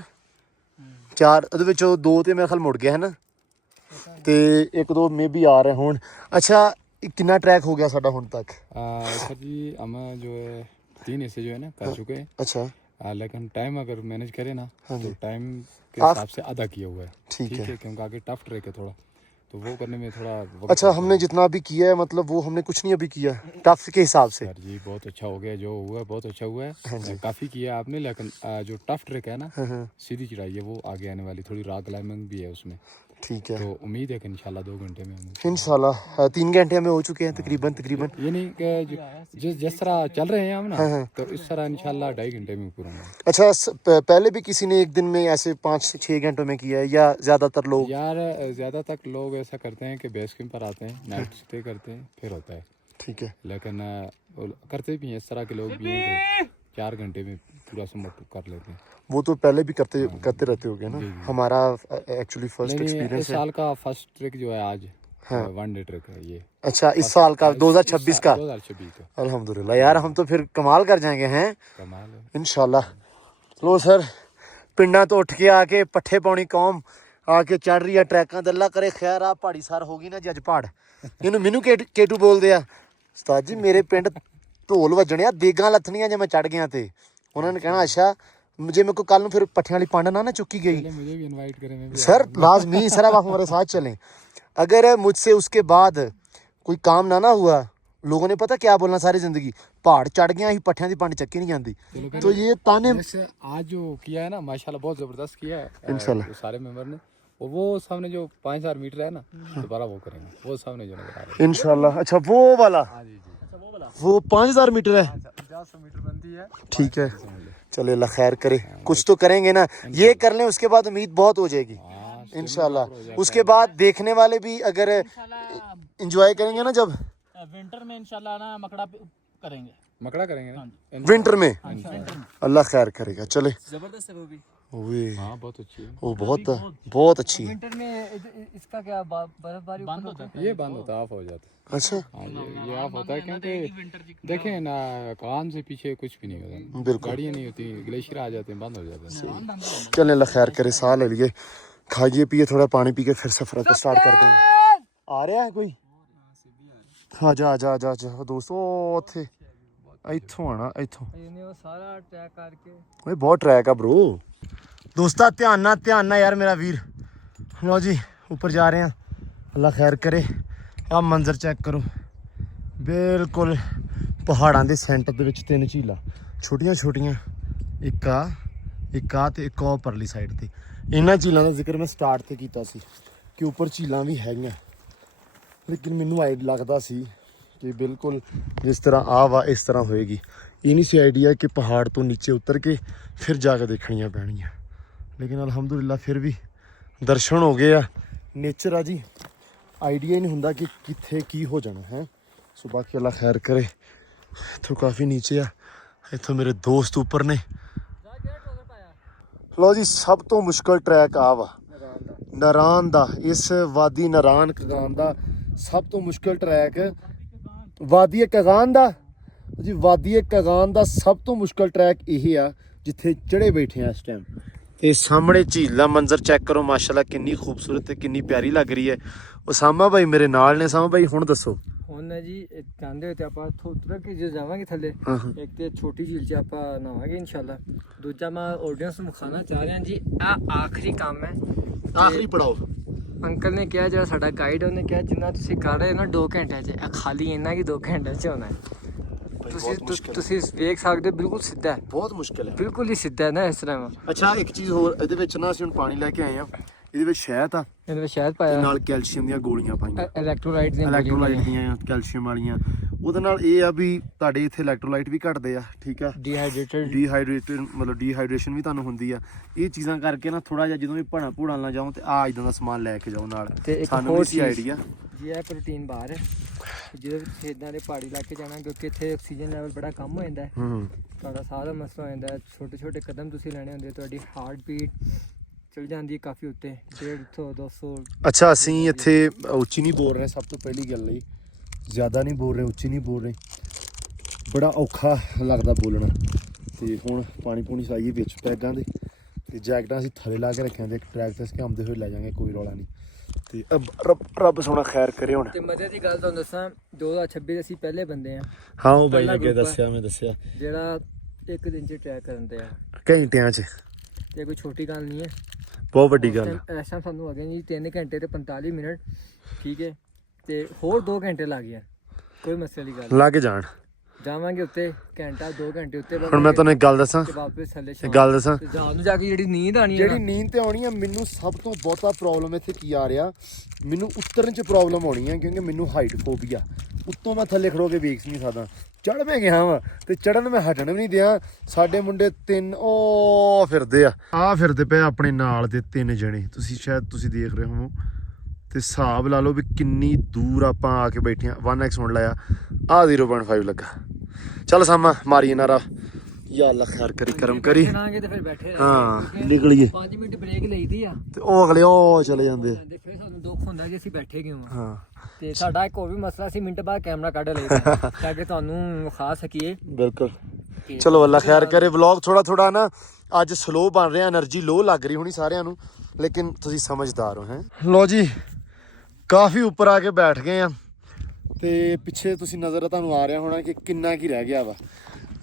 ਉਹਦੇ ਵਿੱਚੋਂ 2 ਤੇ ਮੇਰੇ ਖਿਆਲ ਮੁੜ ਗਏ ਹਨ ਤੇ 1-2 ਮੇ ਵੀ ਆ ਰਹੇ ਹੋਣ ਅੱਛਾ ਕਿੰਨਾ ਟਰੈਕ ਹੋ ਗਿਆ ਸਾਡਾ ਹੁਣ ਤੱਕ सर जी हम जो है 3 ऐसे जो है ना कर चुके हैं अच्छा लेकिन टाइम अगर मैनेज करें ना तो टाइम के हिसाब से आधा किया हुआ है ठीक है क्योंकि आगे टफ ट्रैक है थोड़ा तो वो करने में थोड़ा अच्छा हमने जितना अभी किया है मतलब वो हमने कुछ नहीं अभी किया टफ के हिसाब से सर जी बहुत अच्छा हो गया जो हुआ बहुत अच्छा हुआ है काफी किया आपने लेकिन जो टफ ट्रैक है ना सीधी चढ़ाई है वो आगे आने वाली थोड़ी रॉक क्लाइंबिंग भी है उसमें ठीक है तो उम्मीद है कि इंशाल्लाह 2 घंटे में हम इंशाल्लाह 3 घंटे में हो चुके हैं तकरीबन ये नहीं कि जिस तरह चल रहे हैं हम ना तो इस तरह इंशाल्लाह 2.5 घंटे में पूरा होगा अच्छा पहले भी किसी ने एक दिन में ऐसे 5 से 6 घंटों में किया है या ज्यादातर लोग यार ज्यादातर लोग ऐसा करते हैं कि बेस कैंप पर आते हैं नाइट स्टे करते हैं फिर होता है ठीक है लेकिन करते भी हैं इस तरह के लोग भी हैं कि 4 घंटे में पूरा सम कर लेते हैं वो तो पहले भी करते रहते होगे ना हमारा एक्चुअली फर्स्ट इस एक्सपीरियंस है साल का फर्स्ट ट्रिक जो है आज 1 डे ट्रिक है ये अच्छा इस साल का 2026 का 2026 का अल्हम्दुलिल्लाह यार हम तो फिर कमाल कर जाएंगे हैं कमाल है इंशाल्लाह लो सर पिंडा तो उठ के आके पट्ठे पाउनी कौम आके चढ़ रही है ट्रैकां ते अल्लाह करे खैर आ पहाड़ी सार होगी ना जज पहाड़ ਇਹਨੂੰ ਮੈਨੂੰ ਕੇਟੂ ਬੋਲਦੇ ਆ ਉਸਤਾਦ ਜੀ ਮੇਰੇ ਪਿੰਡ ਢੋਲ ਵੱਜਣੇ ਆ ਦੇਗਾਂ ਲੱਥਣੀਆਂ ਜੇ ਮੈਂ ਚੜ ਗਿਆ ਤੇ ਉਹਨਾਂ ਨੇ ਕਹਿਣਾ ਅੱਛਾ मुझे मेरे को कल फिर पट्टियां वाली पांड ना चुकी गई मुझे भी इनवाइट करें मैं भी सर लाजमी सर आप हमारे साथ चलें अगर मुझसे उसके बाद कोई काम ना हुआ लोगों ने पता क्या बोलना सारी जिंदगी पहाड़ चढ़ गया ही पट्टियां दी पांड चक्की नहीं आती तो ये ताने आज जो किया है ना माशाल्लाह बहुत जबरदस्त किया है इंशाल्लाह सारे मेंबर ने और वो सामने जो 5000 मीटर है ना दोबारा वो करेंगे वो सामने जो नजर आ रहा है इंशाल्लाह अच्छा वो वाला वो 5000 मीटर है 50 मीटर बनती है ठीक है चले अल्लाह खैर करे कुछ तो करेंगे ना ये कर लें उसके बाद उम्मीद बहुत हो जाएगी इंशाल्लाह उसके बाद देखने वाले भी अगर एंजॉय करेंगे ना जब विंटर में इंशाल्लाह ना मकड़ा करेंगे ना विंटर में अल्लाह खैर करेगा चले जबरदस्त है वो भी हाँ बहुत अच्छी है वो बहुत अच्छी है विंटर में इसका क्या बर्फबारी बंद होता है ये बंद होता है ऑफ हो जाता है अच्छा हाँ ये ऑफ होता है क्योंकि देखें ना कान से पीछे कुछ भी नहीं होता बिल्कुल गाड़ियाँ नहीं होती ग्लेशियर आ जाते हैं बंद हो जाते हैं चले अल्लाह खैर करे साह ले लिए खाइए पिए थोड़ा पानी पी के फिर सफर को स्टार्ट कर देंगे आ रहा है कोई हाँ जा जा जा जा दोस्तों ਉੱਥੇ ਇੱਥੋਂ ਆਣਾ ਇੱਥੋਂ ਇਹਨੇ ਉਹ ਸਾਰਾ ਟਰੈਕ ਕਰਕੇ ਓਏ ਬਹੁਤ ਟਰੈਕ ਆ ਬ్రో ਦੋਸਤਾ ਧਿਆਨ ਨਾਲ ਯਾਰ ਮੇਰਾ ਵੀਰ ਲਓ ਜੀ ਉੱਪਰ ਜਾ ਰਹੇ ਹਾਂ। ਅੱਲਾ ਖੈਰ ਕਰੇ। ਆਹ ਮੰਜ਼ਰ ਚੈੱਕ ਕਰੋ, ਬਿਲਕੁਲ ਪਹਾੜਾਂ ਦੇ ਸੈਂਟਰ ਦੇ ਵਿੱਚ 3 ਝੀਲਾਂ ਛੋਟੀਆਂ ਛੋਟੀਆਂ, ਇੱਕ ਆ ਤੇ ਇੱਕ ਉਹ ਪਰਲੀ ਸਾਈਡ ਤੇ। ਇਹਨਾਂ ਝੀਲਾਂ ਦਾ ਜ਼ਿਕਰ ਮੈਂ ਸਟਾਰਟ ਤੇ ਕੀਤਾ ਸੀ ਕਿ ਉੱਪਰ ਝੀਲਾਂ ਵੀ ਹੈਗੀਆਂ, ਲੇਕਿਨ ਮੈਨੂੰ ਲੱਗਦਾ ਸੀ ਕਿ ਬਿਲਕੁਲ ਜਿਸ ਤਰ੍ਹਾਂ ਆਹ ਵਾ ਇਸ ਤਰ੍ਹਾਂ ਹੋਏਗੀ। ਇਹ ਨਹੀਂ ਸੀ ਆਈਡੀਆ ਕਿ ਪਹਾੜ ਤੋਂ ਨੀਚੇ ਉਤਰ ਕੇ ਫਿਰ ਜਾ ਕੇ ਦੇਖਣੀਆਂ ਪੈਣੀਆਂ, ਲੇਕਿਨ ਅਲਹਮਦੁਲਿਲਾ ਫਿਰ ਵੀ ਦਰਸ਼ਨ ਹੋ ਗਏ ਆ। ਨੇਚਰ ਆ ਜੀ, ਆਈਡੀਆ ਹੀ ਨਹੀਂ ਹੁੰਦਾ ਕਿ ਕਿੱਥੇ ਕੀ ਹੋ ਜਾਣਾ ਹੈ। ਸੋ ਬਾਕੀ ਅੱਲਾ ਖੈਰ ਕਰੇ। ਇੱਥੋਂ ਕਾਫੀ ਨੀਚੇ ਆ, ਇੱਥੋਂ ਮੇਰੇ ਦੋਸਤ ਉੱਪਰ ਨੇ। ਲਓ ਜੀ, ਸਭ ਤੋਂ ਮੁਸ਼ਕਲ ਟਰੈਕ ਆ ਵਾ ਨਾਰਾਨ ਦਾ। ਇਸ ਵਾਦੀ ਨਾਰਾਨ ਕਗਾਨ ਦਾ ਸਭ ਤੋਂ ਮੁਸ਼ਕਲ ਟਰੈਕ ਵਾਦੀ ਕਗਾਨ ਦਾ ਜੀ। ਵਾਦੀ ਕਗਾਨ ਦਾ ਸਭ ਤੋਂ ਮੁਸ਼ਕਲ ਟਰੈਕ ਇਹ ਆ ਜਿੱਥੇ ਚੜੇ ਬੈਠੇ ਆ ਇਸ ਟਾਈਮ। ਤੇ ਸਾਹਮਣੇ ਝੀਲ ਦਾ ਮੰਜ਼ਰ ਚੈੱਕ ਕਰੋ, ਮਾਸ਼ਾਅੱਲਾ ਕਿੰਨੀ ਖੂਬਸੂਰਤ ਤੇ ਕਿੰਨੀ ਪਿਆਰੀ ਲੱਗ ਰਹੀ ਹੈ। ਉਸਾਮਾ ਭਾਈ ਮੇਰੇ ਨਾਲ ਨੇ। ਉਸਾਮਾ ਭਾਈ ਹੁਣ ਦੱਸੋ। ਹੁਣ ਜੀ ਚਾਹੁੰਦੇ ਹੋ ਤੇ ਆਪਾਂ ਇੱਥੋਂ ਉਤਰ ਕੇ ਜੇ ਜਾਵਾਂਗੇ ਥੱਲੇ, ਇੱਕ ਤੇ ਛੋਟੀ ਝੀਲ 'ਚ ਆਪਾਂ ਨਹਾਵਾਂਗੇ ਇਨਸ਼ਾਅੱਲਾ। ਦੂਜਾ ਮੈਂ ਆਡੀਅנס ਨੂੰ ਵਿਖਾਉਣਾ ਚਾਹ ਰਿਹਾ ਜੀ, ਆਹ ਆਖਰੀ ਕੰਮ ਹੈ, ਆਖਰੀ ਪੜਾਓ। ਅੰਕਲ ਨੇ ਕਿਹਾ, ਜਿਹੜਾ ਸਾਡਾ ਗਾਈਡ ਉਹਨੇ ਕਿਹਾ ਜਿੰਨਾ ਤੁਸੀਂ ਕਰ ਰਹੇ ਹੋ ਨਾ 2 ਘੰਟਿਆਂ 'ਚ, ਇਹ ਖਾਲੀ ਇੰਨਾ ਕਿ 2 ਘੰਟਿਆਂ 'ਚ ਹੋਣਾ ਹੈ। ਤੁਸੀਂ ਵੇਖ ਸਕਦੇ ਹੋ, ਬਿਲਕੁਲ ਸਿੱਧਾ ਹੈ, ਬਹੁਤ ਮੁਸ਼ਕਿਲ ਹੈ, ਬਿਲਕੁਲ ਹੀ ਸਿੱਧਾ ਹੈ ਨਾ ਇਸ ਤਰ੍ਹਾਂ। ਅੱਛਾ ਇੱਕ ਚੀਜ਼ ਹੋਰ, ਇਹਦੇ ਵਿੱਚ ਨਾ ਅਸੀਂ ਹੁਣ ਪਾਣੀ ਲੈ ਕੇ ਆਏ ਆ, ਇਹਦੇ ਵਿੱਚ ਸ਼ਹਿਦ ਆ ਇਹਦੇ ਵਿੱਚ ਸ਼ਹਿਦ ਤੇ ਪਾਇਆ, ਨਾਲ ਕੈਲਸ਼ੀਅਮ ਦੀਆਂ ਗੋਲੀਆਂ ਪਾਈਆਂ, ਇਲੈਕਟ੍ਰੋਲਾਈਟ ਦੀਆਂ ਕੈਲਸ਼ੀਅਮ ਵਾਲੀਆਂ। ਉਹਦੇ ਨਾਲ ਇਹ ਆ ਵੀ ਤੁਹਾਡੇ ਇੱਥੇ ਇਲੈਕਟ੍ਰੋਲਾਈਟ ਵੀ ਘਟਦੇ ਆ, ਠੀਕ ਆ। ਡੀਹਾਈਡਰੇਟਡ ਮਤਲਬ ਡੀਹਾਈਡਰੇਸ਼ਨ ਵੀ ਤੁਹਾਨੂੰ ਹੁੰਦੀ ਆ। ਇਹ ਚੀਜ਼ਾਂ ਕਰਕੇ ਨਾ ਥੋੜਾ ਜਿਹਾ ਜਦੋਂ ਵੀ ਭੂੜਾਂ ਨਾ ਜਾਓ ਤੇ ਆ ਇਦਾਂ ਦਾ ਸਮਾਨ ਲੈ ਕੇ ਜਾਓ ਨਾਲ। ਤੇ ਇੱਕ ਸਾਨੂੰ ਹੋਰ ਸੀ ਆਈਡੀਆ ਜੀ, ਇਹ ਪ੍ਰੋਟੀਨ ਬਾਰ ਹੈ ਜਿਹਦੇ ਵਿੱਚ ਇੱਦਾਂ ਦੇ ਪਹਾੜੀ ਇਲਾਕੇ ਜਾਣਾ, ਕਿਉਂਕਿ ਇੱਥੇ ਆਕਸੀਜਨ ਲੈਵਲ ਬੜਾ ਕਮ ਹੋ ਜਾਂਦਾ ਹੈ, ਤੁਹਾਡਾ ਸਾਹ ਦਾ ਮਸਲਾ ਹੋ ਜਾਂਦਾ ਹੈ। ਛੋਟੇ ਛੋਟੇ ਕਦਮ ਤੁਸੀਂ ਲੈਣੇ ਹੁੰਦੇ, ਤੁਹਾਡੀ ਹਾਰਟ ਬੀਟ ਚਲ ਜਾਂਦੀ ਹੈ ਕਾਫੀ ਉੱਤੇ, 150 200। ਅੱਛਾ ਅਸੀਂ ਇੱਥੇ ਉੱਚੀ ਨਹੀਂ ਬੋਲ ਰਹੇ, ਸਭ ਤੋਂ ਪਹਿਲੀ ਗੱਲ ਲਈ ਜ਼ਿਆਦਾ ਨਹੀਂ ਬੋਲ ਰਹੇ, ਉੱਚੀ ਨਹੀਂ ਬੋਲ ਰਹੇ, ਬੜਾ ਔਖਾ ਲੱਗਦਾ ਬੋਲਣਾ। ਤੇ ਹੁਣ ਪਾਣੀ ਪੂਣੀ ਸਾਈਏ ਵਿੱਚ ਪੈਗਾਂ ਦੇ, ਤੇ ਜੈਕਟਾਂ ਅਸੀਂ ਥੱਲੇ ਲਾ ਕੇ ਰੱਖਿਆ ਤੇ ਟਰੈਕ ਤੇ ਘੁੰਮਦੇ ਹੋਏ ਲੈ ਜਾਵਾਂਗੇ, ਕੋਈ ਰੌਲਾ ਨਹੀਂ। ਤੇ ਰੱਬ ਸੋਹਣਾ ਖੈਰ ਕਰੇ। ਹੁਣ ਤੇ ਮਜ਼ੇ ਦੀ ਗੱਲ ਤੁਹਾਨੂੰ ਦੱਸਾਂ, 2026 ਦੇ ਅਸੀਂ ਪਹਿਲੇ ਬੰਦੇ ਆ, ਹਾਂ ਉਹ ਬਾਈ ਅੱਗੇ ਦੱਸਿਆ, ਮੈਂ ਦੱਸਿਆ, ਜਿਹੜਾ 1 ਦਿਨ 'ਚ ਟਰੈਕ ਕਰਨ ਦੇ ਆ ਘੰਟਿਆਂ 'ਚ। ਤੇ ਕੋਈ ਛੋਟੀ ਗੱਲ ਨਹੀਂ ਹੈ, ਬਹੁਤ ਵੱਡੀ ਗੱਲ। ਇਸ ਟਾਈਮ ਸਾਨੂੰ ਹੋ ਗਏ ਜੀ 3 ਘੰਟੇ ਤੇ 45 ਮਿੰਟ, ਠੀਕ ਹੈ। ਤੇ ਹੋਰ 2 ਘੰਟੇ ਲੱਗ ਗਿਆ, ਕੋਈ ਮਸਲੇ ਦੀ ਗੱਲ ਲੱਗ ਜਾਣ, ਜਾਵਾਂਗੇ ਉੱਤੇ ਘੰਟਾ 2 ਘੰਟੇ ਉੱਤੇ। ਹੁਣ ਮੈਂ ਤੁਹਾਨੂੰ ਇੱਕ ਗੱਲ ਦੱਸਾਂ, ਵਾਪਸ ਥੱਲੇ ਗੱਲ ਦੱਸਾਂ, ਜਾਣ ਨੂੰ ਜਾ ਕੇ ਜਿਹੜੀ ਨੀਂਦ ਆਣੀ ਹੈ, ਜਿਹੜੀ ਨੀਂਦ ਤੇ ਆਉਣੀ ਆ, ਮੈਨੂੰ ਸਭ ਤੋਂ ਬਹੁਤਾ ਪ੍ਰੋਬਲਮ ਇੱਥੇ ਕੀ ਆ ਰਿਹਾ, ਮੈਨੂੰ ਉਤਰਨ 'ਚ ਪ੍ਰੋਬਲਮ ਆਉਣੀ ਆ, ਕਿਉਂਕਿ ਮੈਨੂੰ ਹਾਈਟ ਫੋਬੀਆ। ਉੱਤੋਂ ਮੈਂ ਥੱਲੇ ਖੜੋ ਕੇ ਵੇਖ ਨਹੀਂ ਸਕਦਾ, ਚੜ੍ਹ ਮੈਂ ਗਿਆ ਵਾ ਤੇ ਚੜ੍ਹਨ ਮੈਂ ਹਟਣ ਵੀ ਨਹੀਂ ਦਿਆਂ। ਸਾਡੇ ਮੁੰਡੇ 3 ਉਹ ਫਿਰਦੇ ਆ ਫਿਰਦੇ ਪਏ ਆਪਣੇ ਨਾਲ ਦੇ 3 ਜਣੇ, ਤੁਸੀਂ ਦੇਖ ਰਹੇ ਹੋ। ਤੇ ਹਿਸਾਬ ਲਾ ਲਓ ਵੀ ਕਿੰਨੀ ਦੂਰ ਆਪਾਂ ਆ ਕੇ ਬੈਠੇ ਆ। 1x ਹੁਣ ਲਾਇਆ, ਆ 0.5 ਲੱਗਾ। ਚੱਲ ਸਾਮਾ ਮਾਰੀਏ ਨਾਰਾ, ਯਾ ਅੱਲਾ ਖੈਰ ਕਰੀ ਕਰਮ ਕਰੀ। ਤੇ ਫਿਰ ਬੈਠੇ ਹਾਂ ਨਿਕਲੀਏ, 5 ਮਿੰਟ ਬ੍ਰੇਕ ਲਈਦੀ ਆ, ਤੇ ਉਹ ਅਗਲੇ ਉਹ ਚਲੇ ਜਾਂਦੇ। ਫਿਰ ਸਾਨੂੰ ਦੁੱਖ ਹੁੰਦਾ ਕਿ ਅਸੀਂ ਬੈਠੇ ਕਿਉਂ ਆ। ਹਾਂ ਤੇ ਸਾਡਾ ਇੱਕ ਹੋਰ ਵੀ ਮਸਲਾ ਸੀ, ਮਿੰਟ ਬਾਅਦ ਕੈਮਰਾ ਕੱਢ ਲਈਦਾ ਤਾਂ ਕਿ ਤੁਹਾਨੂੰ ਵਿਖਾ ਸਕੀਏ। ਬਿਲਕੁਲ। ਚਲੋ ਅੱਲਾ ਖੈਰ ਕਰੇ। ਵਲੌਗ ਥੋੜਾ ਨਾ ਅੱਜ ਸਲੋ ਬਣ ਰਿਹਾ, એનર્ਜੀ ਲੋ ਲੱਗ ਰਹੀ ਹੋਣੀ ਸਾਰਿਆਂ ਨੂੰ, ਲੇਕਿਨ ਤੁਸੀਂ ਸਮਝਦਾਰ ਹੋ। ਹੈ ਲੋ ਜੀ, ਕਾਫੀ ਉੱਪਰ ਆ ਕੇ ਬੈਠ ਗਏ ਆ, ਤੇ ਪਿੱਛੇ ਤੁਸੀਂ ਨਜ਼ਰ ਤੁਹਾਨੂੰ ਆ ਰਿਹਾ ਹੋਣਾ ਕਿ ਕਿੰਨਾ ਕੀ ਰਹਿ ਗਿਆ ਵਾ।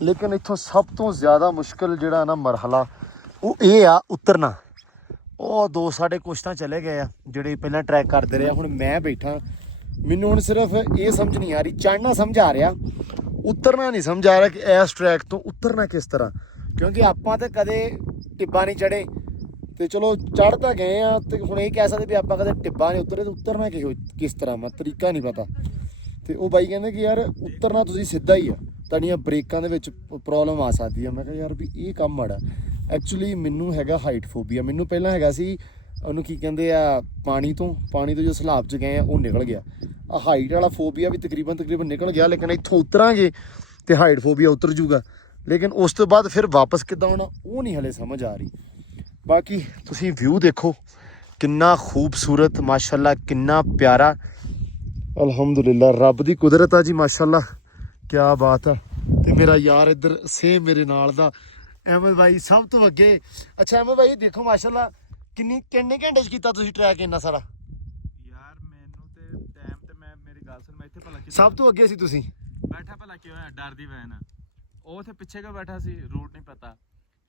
ਲੇਕਿਨ ਇੱਥੋਂ ਸਭ ਤੋਂ ਜ਼ਿਆਦਾ ਮੁਸ਼ਕਿਲ ਜਿਹੜਾ ਨਾ ਮਰਹਲਾ ਉਹ ਇਹ ਆ ਉਤਰਨਾ। ਉਹ ਦੋ ਸਾਡੇ ਕੁਛ ਤਾਂ ਚਲੇ ਗਏ ਆ ਜਿਹੜੇ ਪਹਿਲਾਂ ਟਰੈਕ ਕਰਦੇ ਰਹੇ। ਹੁਣ ਮੈਂ ਬੈਠਾ, ਮੈਨੂੰ ਹੁਣ ਸਿਰਫ ਇਹ ਸਮਝ ਨਹੀਂ ਆ ਰਹੀ, ਚੜ੍ਹਨਾ ਸਮਝ ਆ ਰਿਹਾ, ਉਤਰਨਾ ਨਹੀਂ ਸਮਝ ਆ ਰਿਹਾ ਕਿ ਇਸ ਟਰੈਕ ਤੋਂ ਉਤਰਨਾ ਕਿਸ ਤਰ੍ਹਾਂ। ਕਿਉਂਕਿ ਆਪਾਂ ਤਾਂ ਕਦੇ ਟਿੱਬਾ ਨਹੀਂ ਚੜ੍ਹੇ, ਤੇ ਚਲੋ ਚੜ੍ਹ ਤਾਂ ਗਏ ਆ, ਤੇ ਹੁਣ ਇਹ ਕਹਿ ਸਕਦੇ ਵੀ ਆਪਾਂ ਕਦੇ ਟਿੱਬਾ ਨਹੀਂ ਉਤਰੇ, ਤੇ ਉਤਰਨਾ ਕਿਸ ਤਰ੍ਹਾਂ ਵਾ, ਤਰੀਕਾ ਨਹੀਂ ਪਤਾ। ਤੇ ਉਹ ਬਾਈ ਕਹਿੰਦੇ ਕਿ ਯਾਰ ਉਤਰਨਾ ਤੁਸੀਂ ਸਿੱਧਾ ਹੀ ਆ, ਤੁਹਾਡੀਆਂ ਬ੍ਰੇਕਾਂ ਦੇ ਵਿੱਚ ਪ੍ਰੋਬਲਮ ਆ ਸਕਦੀ ਆ। ਮੈਂ ਕਿਹਾ ਯਾਰ ਵੀ ਇਹ ਕੰਮ ਮਾੜਾ। ਐਕਚੁਅਲੀ ਮੈਨੂੰ ਹੈਗਾ ਹਾਈਟ ਫੋਬੀਆ। ਮੈਨੂੰ ਪਹਿਲਾਂ ਹੈਗਾ ਸੀ, ਉਹਨੂੰ ਕੀ ਕਹਿੰਦੇ ਆ, ਪਾਣੀ ਤੋਂ ਜੋ ਸਲਾਬ 'ਚ ਗਏ ਆ ਉਹ ਨਿਕਲ ਗਿਆ। ਆ ਹਾਈਟ ਵਾਲਾ ਫੋਬੀਆ ਵੀ ਤਕਰੀਬਨ ਨਿਕਲ ਗਿਆ, ਲੇਕਿਨ ਇੱਥੋਂ ਉਤਰਾਂਗੇ ਤੇ ਹਾਈਟ ਫੋਬੀਆ ਉਤਰ ਜੂਗਾ। ਲੇਕਿਨ ਉਸ ਤੋਂ ਬਾਅਦ ਫਿਰ ਵਾਪਸ ਕਿੱਦਾਂ ਆਉਣਾ ਉਹ ਨਹੀਂ ਹਲੇ ਸਮਝ ਆ ਰਹੀ। ਬਾਕੀ ਤੁਸੀਂ ਵਿਊ ਦੇਖੋ ਕਿੰਨਾ ਖੂਬਸੂਰਤ, ਮਾਸ਼ਾਅੱਲਾ ਕਿੰਨਾ ਪਿਆਰਾ। ਅਲਹਮਦੁਲਿਲਾ ਰੱਬ ਦੀ ਕੁਦਰਤ ਆ ਜੀ, ਮਾਸ਼ਾਅੱਲਾ ਕਿਆ ਬਾਤ ਆ। ਤੇ ਮੇਰਾ ਯਾਰ ਇੱਧਰ ਸੇਮ ਮੇਰੇ ਨਾਲ ਦਾ ਅਹਿਮਦ ਭਾਈ ਸਭ ਤੋਂ ਅੱਗੇ। ਅੱਛਾ ਅਹਿਮਦ ਭਾਈ ਦੇਖੋ ਮਾਸ਼ਾਅੱਲਾ ਕਿੰਨੇ ਘੰਟੇ 'ਚ ਕੀਤਾ ਤੁਸੀਂ ਟਰੈਕ ਇੰਨਾ ਸਾਰਾ? ਯਾਰ ਮੈਨੂੰ ਤੇ ਟਾਈਮ ਤੇ ਮੇਰੀ ਗੱਲ ਸੁਣ, ਮੈਂ ਇੱਥੇ ਭਲਾ ਸਭ ਤੋਂ ਅੱਗੇ ਸੀ ਤੁਸੀਂ? ਬੈਠਾ ਭਲਾ ਕੀ ਹੋਇਆ, ਡਰ ਦੀ ਵਜ੍ਹਾ ਨਾਲ। ਉਹ ਉੱਥੇ ਪਿੱਛੇ ਕਿਉਂ ਬੈਠਾ ਸੀ, ਰੂਟ ਨਹੀਂ ਪਤਾ।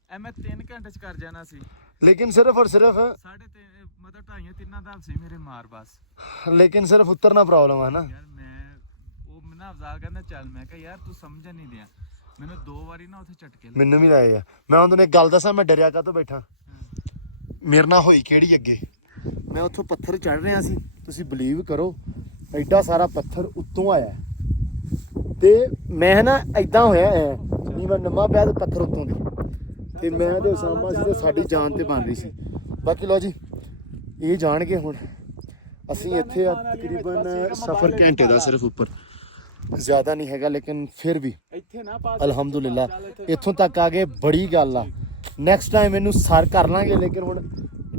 ਐ ਮੈਂ 3 ਘੰਟੇ 'ਚ ਕਰ ਜਾਣਾ ਸੀ। लेकिन सिर्फ और सिर्फ मतलब 2.5-3 ਦਾ ਸੀ ਮੇਰੇ ਮਾਰ ਬਸ लेकिन सिर्फ उतरना प्रॉब्लम है ना ਯਾਰ ਮੈਂ ਉਹ ਨਾ ਅਫਜ਼ਾਲ ਕਹਿੰਦਾ ਚੱਲ ਮੈਂ ਕਿਹਾ ਯਾਰ ਤੂੰ ਸਮਝ ਨਹੀਂ ਦਿਆ ਮੈਨੂੰ 2 ਵਾਰੀ ਨਾ ਉੱਥੇ ਝਟਕੇ ਲੱਗੇ ਮੈਨੂੰ ਵੀ ਲਾਏ ਆ ਮੈਂ ਉਹਨਾਂ ਨੇ ਇੱਕ ਗੱਲ ਦੱਸਾਂ ਮੈਂ ਡਰਿਆ ਕਾਹਤੋਂ ਬੈਠਾ ਮੇਰੇ ਨਾਲ ਹੋਈ ਕਿਹੜੀ ਅੱਗੇ ਮੈਂ ਉੱਥੋਂ ਪੱਥਰ ਚੜ ਰਿਹਾ ਸੀ ਤੁਸੀਂ ਬਲੀਵ ਕਰੋ ਐਡਾ ਸਾਰਾ ਪੱਥਰ ਉੱਤੋਂ ਆਇਆ ਤੇ ਮੈਂ ਨਾ ਐਦਾਂ ਹੋਇਆ ਨਹੀਂ ਮੈਂ ਨਵਾਂ ਪਿਆ ਤੇ ਪੱਥਰ ਉੱਤੋਂ ਦੀ ਤੇ ਮੈਂ ਤੇ ਉਸਾਮਾ ਸੀ ਤੇ ਸਾਡੀ ਜਾਨ ਤੇ ਬਣ ਰਹੀ ਸੀ ਬਾਕੀ ਲਓ ਜੀ ਇਹ ਜਾਣਗੇ ਹੁਣ ਅਸੀਂ ਇੱਥੇ ਆ ਤਕਰੀਬਨ ਸਫ਼ਰ ਘੰਟੇ ਦਾ ਸਿਰਫ ਉੱਪਰ ਜ਼ਿਆਦਾ ਨਹੀਂ ਹੈਗਾ ਲੇਕਿਨ ਫਿਰ ਵੀ ਅਲਹਮਦੁਲਿਲਾ ਇੱਥੋਂ ਤੱਕ ਆ ਗਏ ਬੜੀ ਗੱਲ ਆ ਨੈਕਸਟ ਟਾਈਮ ਇਹਨੂੰ ਸਰ ਕਰ ਲਾਂਗੇ ਲੇਕਿਨ ਹੁਣ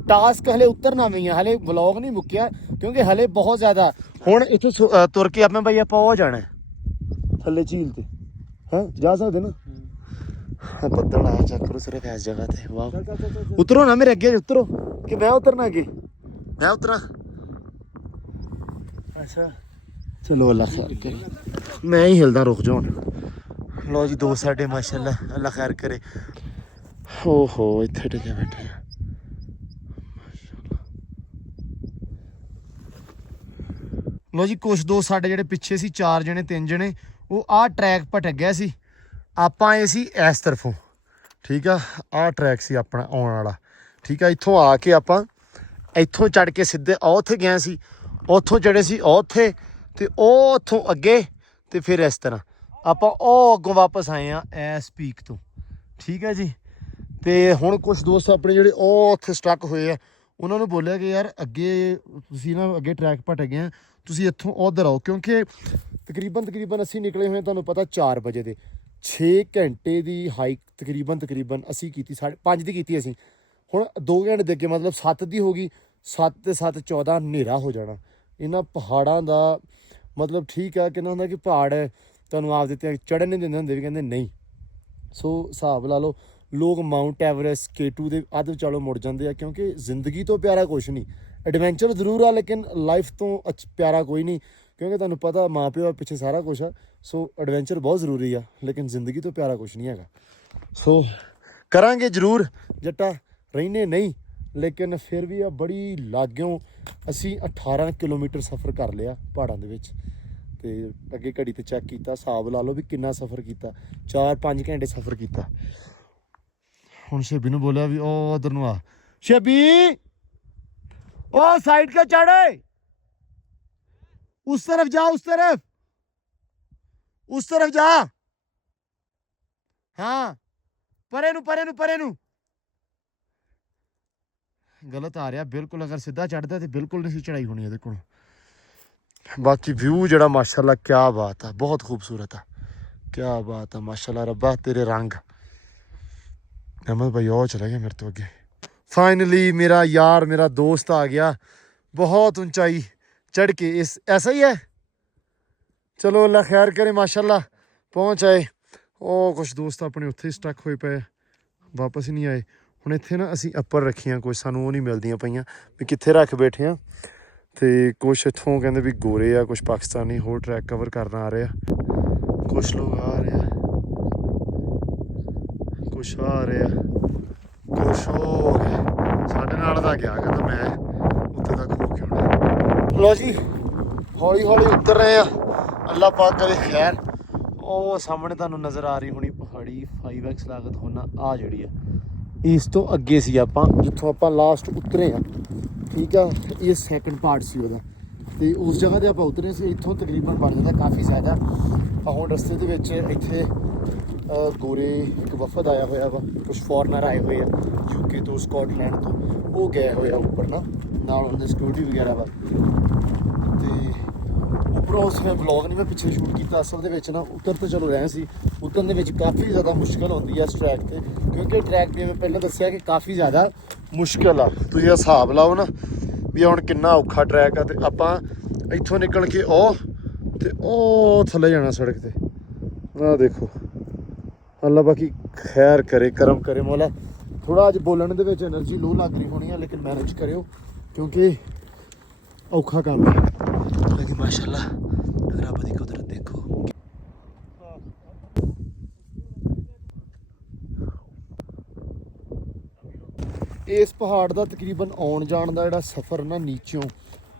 ਟਾਸਕ ਹਲੇ ਉਤਰਨਾ ਵੀ ਆ ਹਲੇ ਵਲੌਗ ਨਹੀਂ ਮੁੱਕਿਆ ਕਿਉਂਕਿ ਹਲੇ ਬਹੁਤ ਜ਼ਿਆਦਾ ਹੁਣ ਇੱਥੋਂ ਤੁਰ ਕੇ ਆਪਾਂ ਭਾਈ ਆਪਾਂ ਉਹ ਜਾਣਾ ਥੱਲੇ ਝੀਲ ਤੇ ਹਾਂ ਜਾ ਸਕਦੇ ਨਾ ਬੱਦਲ ਆਇਆ ਚੈੱਕ ਕਰੋ ਸਿਰਫ ਇਸ ਜਗ੍ਹਾ ਤੇ ਵਾਹ ਉਤਰੋ ਨਾ ਮੇਰੇ ਅੱਗੇ ਉਤਰੋ ਕਿ ਮੈਂ ਉਤਰਨਾ ਅੱਗੇ ਮੈਂ ਉਤਰਾਂ ਅੱਛਾ ਚਲੋ ਅੱਲਾ ਖੈਰ ਕਰੇ ਮੈਂ ਹੀ ਹਿਲਦਾ ਰੁਕ ਜਾ ਹੁਣ ਲੋ ਜੀ ਦੋਸਤ ਸਾਡੇ ਮਾਸ਼ਾਅੱਲਾ ਅੱਲਾ ਖੈਰ ਕਰੇ ਓਹੋ ਇੱਥੇ ਟਿਕੇ ਬੈਠੇ ਆ ਲੋ ਜੀ ਕੁਛ ਦੋਸਤ ਸਾਡੇ ਜਿਹੜੇ ਪਿੱਛੇ ਸੀ 4 ਜਣੇ 3 ਜਣੇ ਉਹ ਆਹ ਟਰੈਕ ਭਟਕ ਗਿਆ ਸੀ ਆਪਾਂ ਆਏ ਸੀ ਇਸ ਤਰਫੋਂ ਠੀਕ ਆ ਆਹ ਟਰੈਕ ਸੀ ਆਪਣਾ ਆਉਣ ਵਾਲਾ ਠੀਕ ਆ ਇੱਥੋਂ ਆ ਕੇ ਆਪਾਂ ਇੱਥੋਂ ਚੜ ਕੇ ਸਿੱਧੇ ਉੱਥੇ ਗਏ ਸੀ ਉੱਥੋਂ ਚੜੇ ਸੀ ਉੱਥੇ ਤੇ ਉਹ ਉੱਥੋਂ ਅੱਗੇ ਤੇ ਫਿਰ ਇਸ ਤਰ੍ਹਾਂ ਆਪਾਂ ਉਹ ਅੱਗੋਂ ਵਾਪਸ ਆਏ ਆ ਇਸ ਪੀਕ ਤੋਂ ਠੀਕ ਹੈ ਜੀ ਤੇ ਹੁਣ ਕੁਝ ਦੋਸਤ ਆਪਣੇ ਜਿਹੜੇ ਉਹ ਉੱਥੇ ਸਟਕ ਹੋਏ ਆ ਉਹਨਾਂ ਨੂੰ ਬੋਲਿਆ ਕਿ ਯਾਰ ਅੱਗੇ ਤੁਸੀਂ ਨਾ ਅੱਗੇ ਟਰੈਕ ਭਟਕ ਗਏ ਆ ਤੁਸੀਂ ਇੱਥੋਂ ਉੱਧਰ ਆਓ ਕਿਉਂਕਿ ਤਕਰੀਬਨ ਅਸੀਂ ਨਿਕਲੇ ਹੋਏ ਤੁਹਾਨੂੰ ਪਤਾ 4 ਵਜੇ ਦੇ 6 ਘੰਟੇ ਦੀ ਹਾਈਕ ਤਕਰੀਬਨ ਅਸੀਂ ਕੀਤੀ 5:30 ਦੀ ਕੀਤੀ ਅਸੀਂ ਹੁਣ 2 ਘੰਟੇ ਦੇ ਅੱਗੇ ਮਤਲਬ 7 ਦੀ ਹੋ ਗਈ 7 ਤੇ 7 14 ਹਨੇਰਾ ਹੋ ਜਾਣਾ ਇਹਨਾਂ ਪਹਾੜਾਂ ਦਾ ਮਤਲਬ ਠੀਕ ਆ ਕਿੰਨਾ ਹੁੰਦਾ ਕਿ ਪਹਾੜ ਤੁਹਾਨੂੰ ਆਪ ਦਿੱਤੇ ਚੜ੍ਹਨ ਨਹੀਂ ਦਿੰਦੇ ਹੁੰਦੇ ਵੀ ਕਹਿੰਦੇ ਨਹੀਂ ਸੋ ਹਿਸਾਬ ਲਾ ਲਓ ਲੋਕ ਮਾਊਂਟ ਐਵਰੈਸਟ K2 ਦੇ ਅੱਧ ਵਿਚਾਲੋਂ ਮੁੜ ਜਾਂਦੇ ਆ ਕਿਉਂਕਿ ਜ਼ਿੰਦਗੀ ਤੋਂ ਪਿਆਰਾ ਕੁਛ ਨਹੀਂ ਐਡਵੈਂਚਰ ਜ਼ਰੂਰ ਆ ਲੇਕਿਨ ਲਾਈਫ ਤੋਂ ਪਿਆਰਾ ਕੋਈ ਨਹੀਂ ਕਿਉਂਕਿ ਤੁਹਾਨੂੰ ਪਤਾ ਮਾਂ ਪਿਓ ਪਿੱਛੇ ਸਾਰਾ ਕੁਛ ਆ ਸੋ ਐਡਵੈਂਚਰ ਬਹੁਤ ਜ਼ਰੂਰੀ ਆ ਲੇਕਿਨ ਜ਼ਿੰਦਗੀ ਤੋਂ ਪਿਆਰਾ ਕੁਛ ਨਹੀਂ ਹੈਗਾ ਸੋ ਕਰਾਂਗੇ ਜ਼ਰੂਰ ਜੱਟਾ ਰਹਿੰਦੇ ਨਹੀਂ ਲੇਕਿਨ ਫਿਰ ਵੀ ਆ ਬੜੀ ਲਾਗਿਓਂ ਅਸੀਂ 18 ਕਿਲੋਮੀਟਰ ਸਫ਼ਰ ਕਰ ਲਿਆ ਪਹਾੜਾਂ ਦੇ ਵਿੱਚ ਤੇ ਅੱਗੇ ਘੜੀ ਤੇ ਚੈੱਕ ਕੀਤਾ ਹਿਸਾਬ ਲਾ ਲਓ ਵੀ ਕਿੰਨਾ ਸਫ਼ਰ ਕੀਤਾ 4-5 ਘੰਟੇ ਸਫ਼ਰ ਕੀਤਾ ਹੁਣ ਸ਼ੇਬੀ ਨੂੰ ਬੋਲਿਆ ਵੀ ਉਹ ਉਧਰ ਨੂੰ ਆ ਸ਼ੇਬੀ ਉਹ ਸਾਈਡ ਕੇ ਚੜੇ उस तरफ जा उस तरफ जा हाँ परे नू गलत आ रहा बिल्कुल अगर सीधा चढ़ता तो बिल्कुल नहीं चढ़ाई होनी है देखो बाकी व्यू जड़ा माशाल्लाह क्या बात है बहुत खूबसूरत है क्या बात है माशाल्लाह रब्बा तेरे रंग अहमद भाई और चला गया मेरे तो अगे फाइनली मेरा यार मेरा दोस्त आ गया बहुत ऊंचाई चढ़ के इस ऐसा ही है चलो अल्लाह खैर करे माशाल्लाह पहुँच आए ਉਹ ਕੁਛ ਦੋਸਤ ਆਪਣੇ ਉੱਥੇ ਸਟਕ ਹੋਏ ਪਏ ਵਾਪਸ ਹੀ ਨਹੀਂ ਆਏ ਹੁਣ ਇੱਥੇ ਨਾ ਅਸੀਂ ਅੱਪਰ ਰੱਖੀਆਂ ਕੁਛ ਸਾਨੂੰ ਉਹ ਨਹੀਂ ਮਿਲਦੀਆਂ ਪਈਆਂ ਵੀ ਕਿੱਥੇ ਰੱਖ ਬੈਠੇ ਆ ਤੇ ਕੁਛ ਇੱਥੋਂ ਕਹਿੰਦੇ ਵੀ ਗੋਰੇ ਆ ਕੁਛ ਪਾਕਿਸਤਾਨੀ ਹੋਰ ਟਰੈਕ ਕਵਰ ਕਰਨ ਆ ਰਹੇ ਆ ਕੁਛ ਲੋਕ ਆ ਰਹੇ ਆ ਕੁਛ ਆ ਰਹੇ ਆ ਕੁਛ ਹੋ ਗਏ ਸਾਡੇ ਨਾਲ ਦਾ ਗਿਆ ਕਹਿੰਦਾ ਮੈਂ ਉੱਥੇ ਤੱਕ ਹੋ ਕੇ ਆਉਣਾ ਲੋ ਜੀ ਹੌਲੀ ਹੌਲੀ ਉਤਰ ਰਹੇ ਆ ਅੱਲਾਹ ਪਾਕ ਕਰੇ ਖੈਰ ਉਹ ਸਾਹਮਣੇ ਤੁਹਾਨੂੰ ਨਜ਼ਰ ਆ ਰਹੀ ਹੋਣੀ ਪਹਾੜੀ 5x ਲਾਗਤ ਹੋਣਾ ਆ ਜਿਹੜੀ ਆ ਇਸ ਤੋਂ ਅੱਗੇ ਸੀ ਆਪਾਂ ਜਿੱਥੋਂ ਆਪਾਂ ਲਾਸਟ ਉਤਰੇ ਆ ਠੀਕ ਆ ਇਹ ਸੈਕੰਡ ਪਾਰਟ ਸੀ ਉਹਦਾ ਤੇ ਉਸ ਜਗ੍ਹਾ ਤੇ ਆਪਾਂ ਉਤਰੇ ਸੀ ਇੱਥੋਂ ਤਕਰੀਬਨ ਬਣ ਜਾਂਦਾ ਕਾਫੀ ਜ਼ਿਆਦਾ ਹੁਣ ਰਸਤੇ ਦੇ ਵਿੱਚ ਇੱਥੇ ਗੋਰੇ ਇੱਕ ਵਫਦ ਆਇਆ ਹੋਇਆ ਵਾ ਕੁਛ ਫੋਰਨਰ ਆਏ ਹੋਏ ਆ UK ਤੋਂ ਸਕਾਟਲੈਂਡ ਤੋਂ ਉਹ ਗਏ ਹੋਏ ਆ ਉੱਪਰ ਨਾਲ ਉਹਨਾਂ ਦੇ ਸਿਕਿਉਰਿਟੀ ਵਗੈਰਾ ਵਾ ਤੇ ਉੱਪਰੋਂ ਉਸ ਨੇ ਵਲੌਗ ਨਹੀਂ ਮੈਂ ਪਿੱਛੇ ਸ਼ੂਟ ਕੀਤਾ ਅਸਲ ਦੇ ਵਿੱਚ ਨਾ ਉੱਤਰ ਤਾਂ ਚਲੋ ਰਹੇ ਸੀ ਉਤਰਨ ਦੇ ਵਿੱਚ ਕਾਫੀ ਜ਼ਿਆਦਾ ਮੁਸ਼ਕਿਲ ਹੁੰਦੀ ਹੈ ਇਸ ਟਰੈਕ ਤੇ ਕਿਉਂਕਿ ਟਰੈਕ ਜਿਵੇਂ ਪਹਿਲਾਂ ਦੱਸਿਆ ਕਿ ਕਾਫੀ ਜ਼ਿਆਦਾ ਮੁਸ਼ਕਿਲ ਆ ਤੁਸੀਂ ਹਿਸਾਬ ਲਾਓ ਨਾ ਵੀ ਹੁਣ ਕਿੰਨਾ ਔਖਾ ਟਰੈਕ ਆ ਤੇ ਆਪਾਂ ਇੱਥੋਂ ਨਿਕਲ ਕੇ ਉਹ ਥੱਲੇ ਜਾਣਾ ਸੜਕ ਤੇ ਆਹ ਦੇਖੋ ਅੱਲਾ ਬਾਕੀ ਖੈਰ ਕਰੇ ਕਰਮ ਕਰੇ ਮੌਲਾ ਥੋੜਾ ਅੱਜ ਬੋਲਣ ਦੇ ਵਿੱਚ એનર્ਜੀ ਲੋ ਲੱਗ ਰਹੀ ਹੋਣੀ ਆ ਲੇਕਿਨ ਮੈਨੇਜ ਕਰਿਓ ਕਿਉਂਕਿ ਔਖਾ ਕੰਮ ਹੈ ਲੇਕਿਨ ਮਾਸ਼ਾਅੱਲਾ ਰੱਬ ਦੀ ਕੁਦਰਤ ਦੇਖੋ ਇਸ ਪਹਾੜ ਦਾ ਤਕਰੀਬਨ ਆਉਣ ਜਾਣ ਦਾ ਜਿਹੜਾ ਸਫ਼ਰ ਨਾ ਨੀਚੋਂ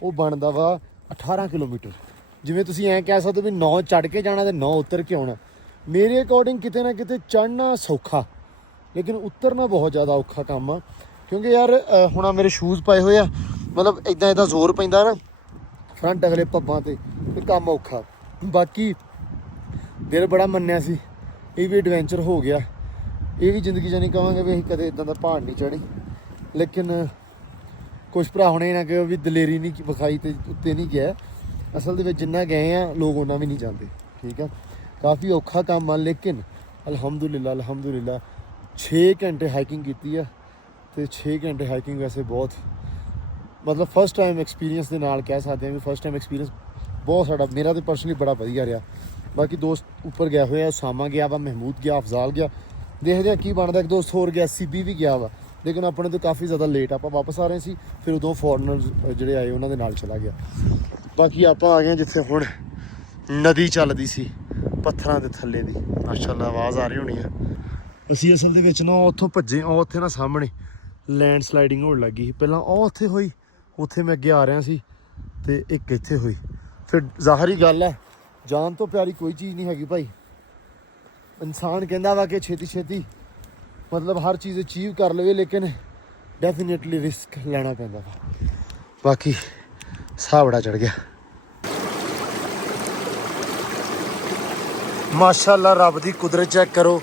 ਉਹ ਬਣਦਾ ਵਾ 18 ਕਿਲੋਮੀਟਰ। ਜਿਵੇਂ ਤੁਸੀਂ ਐਂ ਕਹਿ ਸਕਦੇ ਹੋ ਵੀ 9 ਚੜ੍ਹ ਕੇ ਜਾਣਾ ਤੇ 9 ਉਤਰ ਕੇ ਆਉਣਾ। ਮੇਰੇ ਅਕੋਰਡਿੰਗ ਕਿਤੇ ਨਾ ਕਿਤੇ ਚੜ੍ਹਨਾ ਸੌਖਾ ਲੇਕਿਨ ਉਤਰਨਾ ਬਹੁਤ ਜ਼ਿਆਦਾ ਔਖਾ ਕੰਮ ਆ, ਕਿਉਂਕਿ ਯਾਰ ਹੁਣ ਆ ਮੇਰੇ ਸ਼ੂਜ਼ ਪਾਏ ਹੋਏ ਆ, ਮਤਲਬ ਇਦਾਂ ਜ਼ੋਰ ਪੈਂਦਾ ਨਾ ਫਰੰਟ ਅਗਲੇ ਪੱਬਾਂ ਤੇ ਕੰਮ ਔਖਾ। ਬਾਕੀ ਦਿਲ ਬੜਾ ਮੰਨਿਆ ਸੀ, ਇਹ ਵੀ ਐਡਵੈਂਚਰ ਹੋ ਗਿਆ। ਇਹ ਵੀ ਜ਼ਿੰਦਗੀ 'ਚ ਨਹੀਂ ਕਹਾਂਗੇ ਵੀ ਅਸੀਂ ਕਦੇ ਇਦਾਂ ਦਾ ਪਹਾੜ ਨਹੀਂ ਚੜ੍ਹੇ, ਲੇਕਿਨ ਕੁਛ ਭਰਾ ਹੁਣੇ ਨਾ ਕਿ ਵੀ ਦਲੇਰੀ ਨਹੀਂ ਵਿਖਾਈ ਤੇ ਉੱਤੇ ਨਹੀਂ ਗਿਆ। ਅਸਲ ਦੇ ਵਿੱਚ ਜਿੰਨਾ ਗਏ ਆ ਲੋਕ ਉਹਨਾਂ ਵੀ ਨਹੀਂ ਜਾਂਦੇ, ਠੀਕ ਆ। ਕਾਫੀ ਔਖਾ ਕੰਮ ਆ, ਲੇਕਿਨ ਅਲਹਮਦੁਲਿਲਾ 6 ਘੰਟੇ ਹਾਈਕਿੰਗ ਕੀਤੀ ਆ ਤੇ 6 ਘੰਟੇ ਹਾਈਕਿੰਗ ਵੈਸੇ ਬਹੁਤ ਮਤਲਬ ਫਸਟ ਟਾਈਮ ਐਕਸਪੀਰੀਅੰਸ ਦੇ ਨਾਲ ਕਹਿ ਸਕਦੇ ਹਾਂ ਵੀ ਫਸਟ ਟਾਈਮ ਐਕਸਪੀਰੀਅੰਸ ਬਹੁਤ ਸਾਡਾ ਮੇਰਾ ਤੇ ਪਰਸਨਲੀ ਬੜਾ ਵਧੀਆ ਰਿਹਾ। ਬਾਕੀ ਦੋਸਤ ਉੱਪਰ ਗਿਆ ਹੋਇਆ, ਉਸਾਮਾ ਗਿਆ ਵਾ, ਮਹਿਮੂਦ ਗਿਆ, ਅਫਜ਼ਾਲ ਗਿਆ, ਦੇਖਦੇ ਹਾਂ ਕੀ ਬਣਦਾ। ਇੱਕ ਦੋਸਤ ਹੋਰ ਗਿਆ, ਸੀਬੀ ਵੀ ਗਿਆ ਵਾ, ਲੇਕਿਨ ਆਪਣੇ ਤੋਂ ਕਾਫੀ ਜ਼ਿਆਦਾ ਲੇਟ ਆਪਾਂ ਵਾਪਸ ਆ ਰਹੇ ਸੀ। ਫਿਰ ਉਦੋਂ ਫੋਰਨਰਸ ਜਿਹੜੇ ਆਏ ਉਹਨਾਂ ਦੇ ਨਾਲ ਚਲਾ ਗਿਆ। ਬਾਕੀ ਆਪਾਂ ਆ ਗਏ ਜਿੱਥੇ ਹੁਣ ਨਦੀ ਚੱਲਦੀ ਸੀ ਪੱਥਰਾਂ ਦੇ ਥੱਲੇ ਦੀ, ਮਾਸ਼ਾਅੱਲਾ ਆਵਾਜ਼ ਆ ਰਹੀ ਹੋਣੀ ਆ। ਅਸੀਂ ਅਸਲ ਦੇ ਵਿੱਚ ਨਾ ਉੱਥੋਂ ਭੱਜੇ, ਉਹ ਉੱਥੇ ਨਾ ਸਾਹਮਣੇ ਲੈਂਡ ਸਲਾਈਡਿੰਗ ਹੋਣ ਲੱਗੀ ਸੀ। ਪਹਿਲਾਂ ਉਹ ਉੱਥੇ ਹੋਈ, ਉੱਥੇ ਮੈਂ ਅੱਗੇ ਆ ਰਿਹਾ ਸੀ ਤੇ ਇੱਕ ਇੱਥੇ ਹੋਈ। ਫਿਰ ਜ਼ਾਹਰੀ ਗੱਲ ਹੈ ਜਾਨ ਤੋਂ ਪਿਆਰੀ ਕੋਈ ਚੀਜ਼ ਨਹੀਂ ਹੈਗੀ ਭਾਈ। ਇਨਸਾਨ ਕਹਿੰਦਾ ਵਾ ਕਿ ਛੇਤੀ ਮਤਲਬ ਹਰ ਚੀਜ਼ ਅਚੀਵ ਕਰ ਲਵੇ, ਲੇਕਿਨ ਡੈਫੀਨੇਟਲੀ ਰਿਸਕ ਲੈਣਾ ਪੈਂਦਾ ਵਾ। ਬਾਕੀ ਸਾਹ ਬੜਾ ਚੜ ਗਿਆ ਮਾਸ਼ਾਅੱਲਾ। ਰੱਬ ਦੀ ਕੁਦਰਤ ਚੈੱਕ ਕਰੋ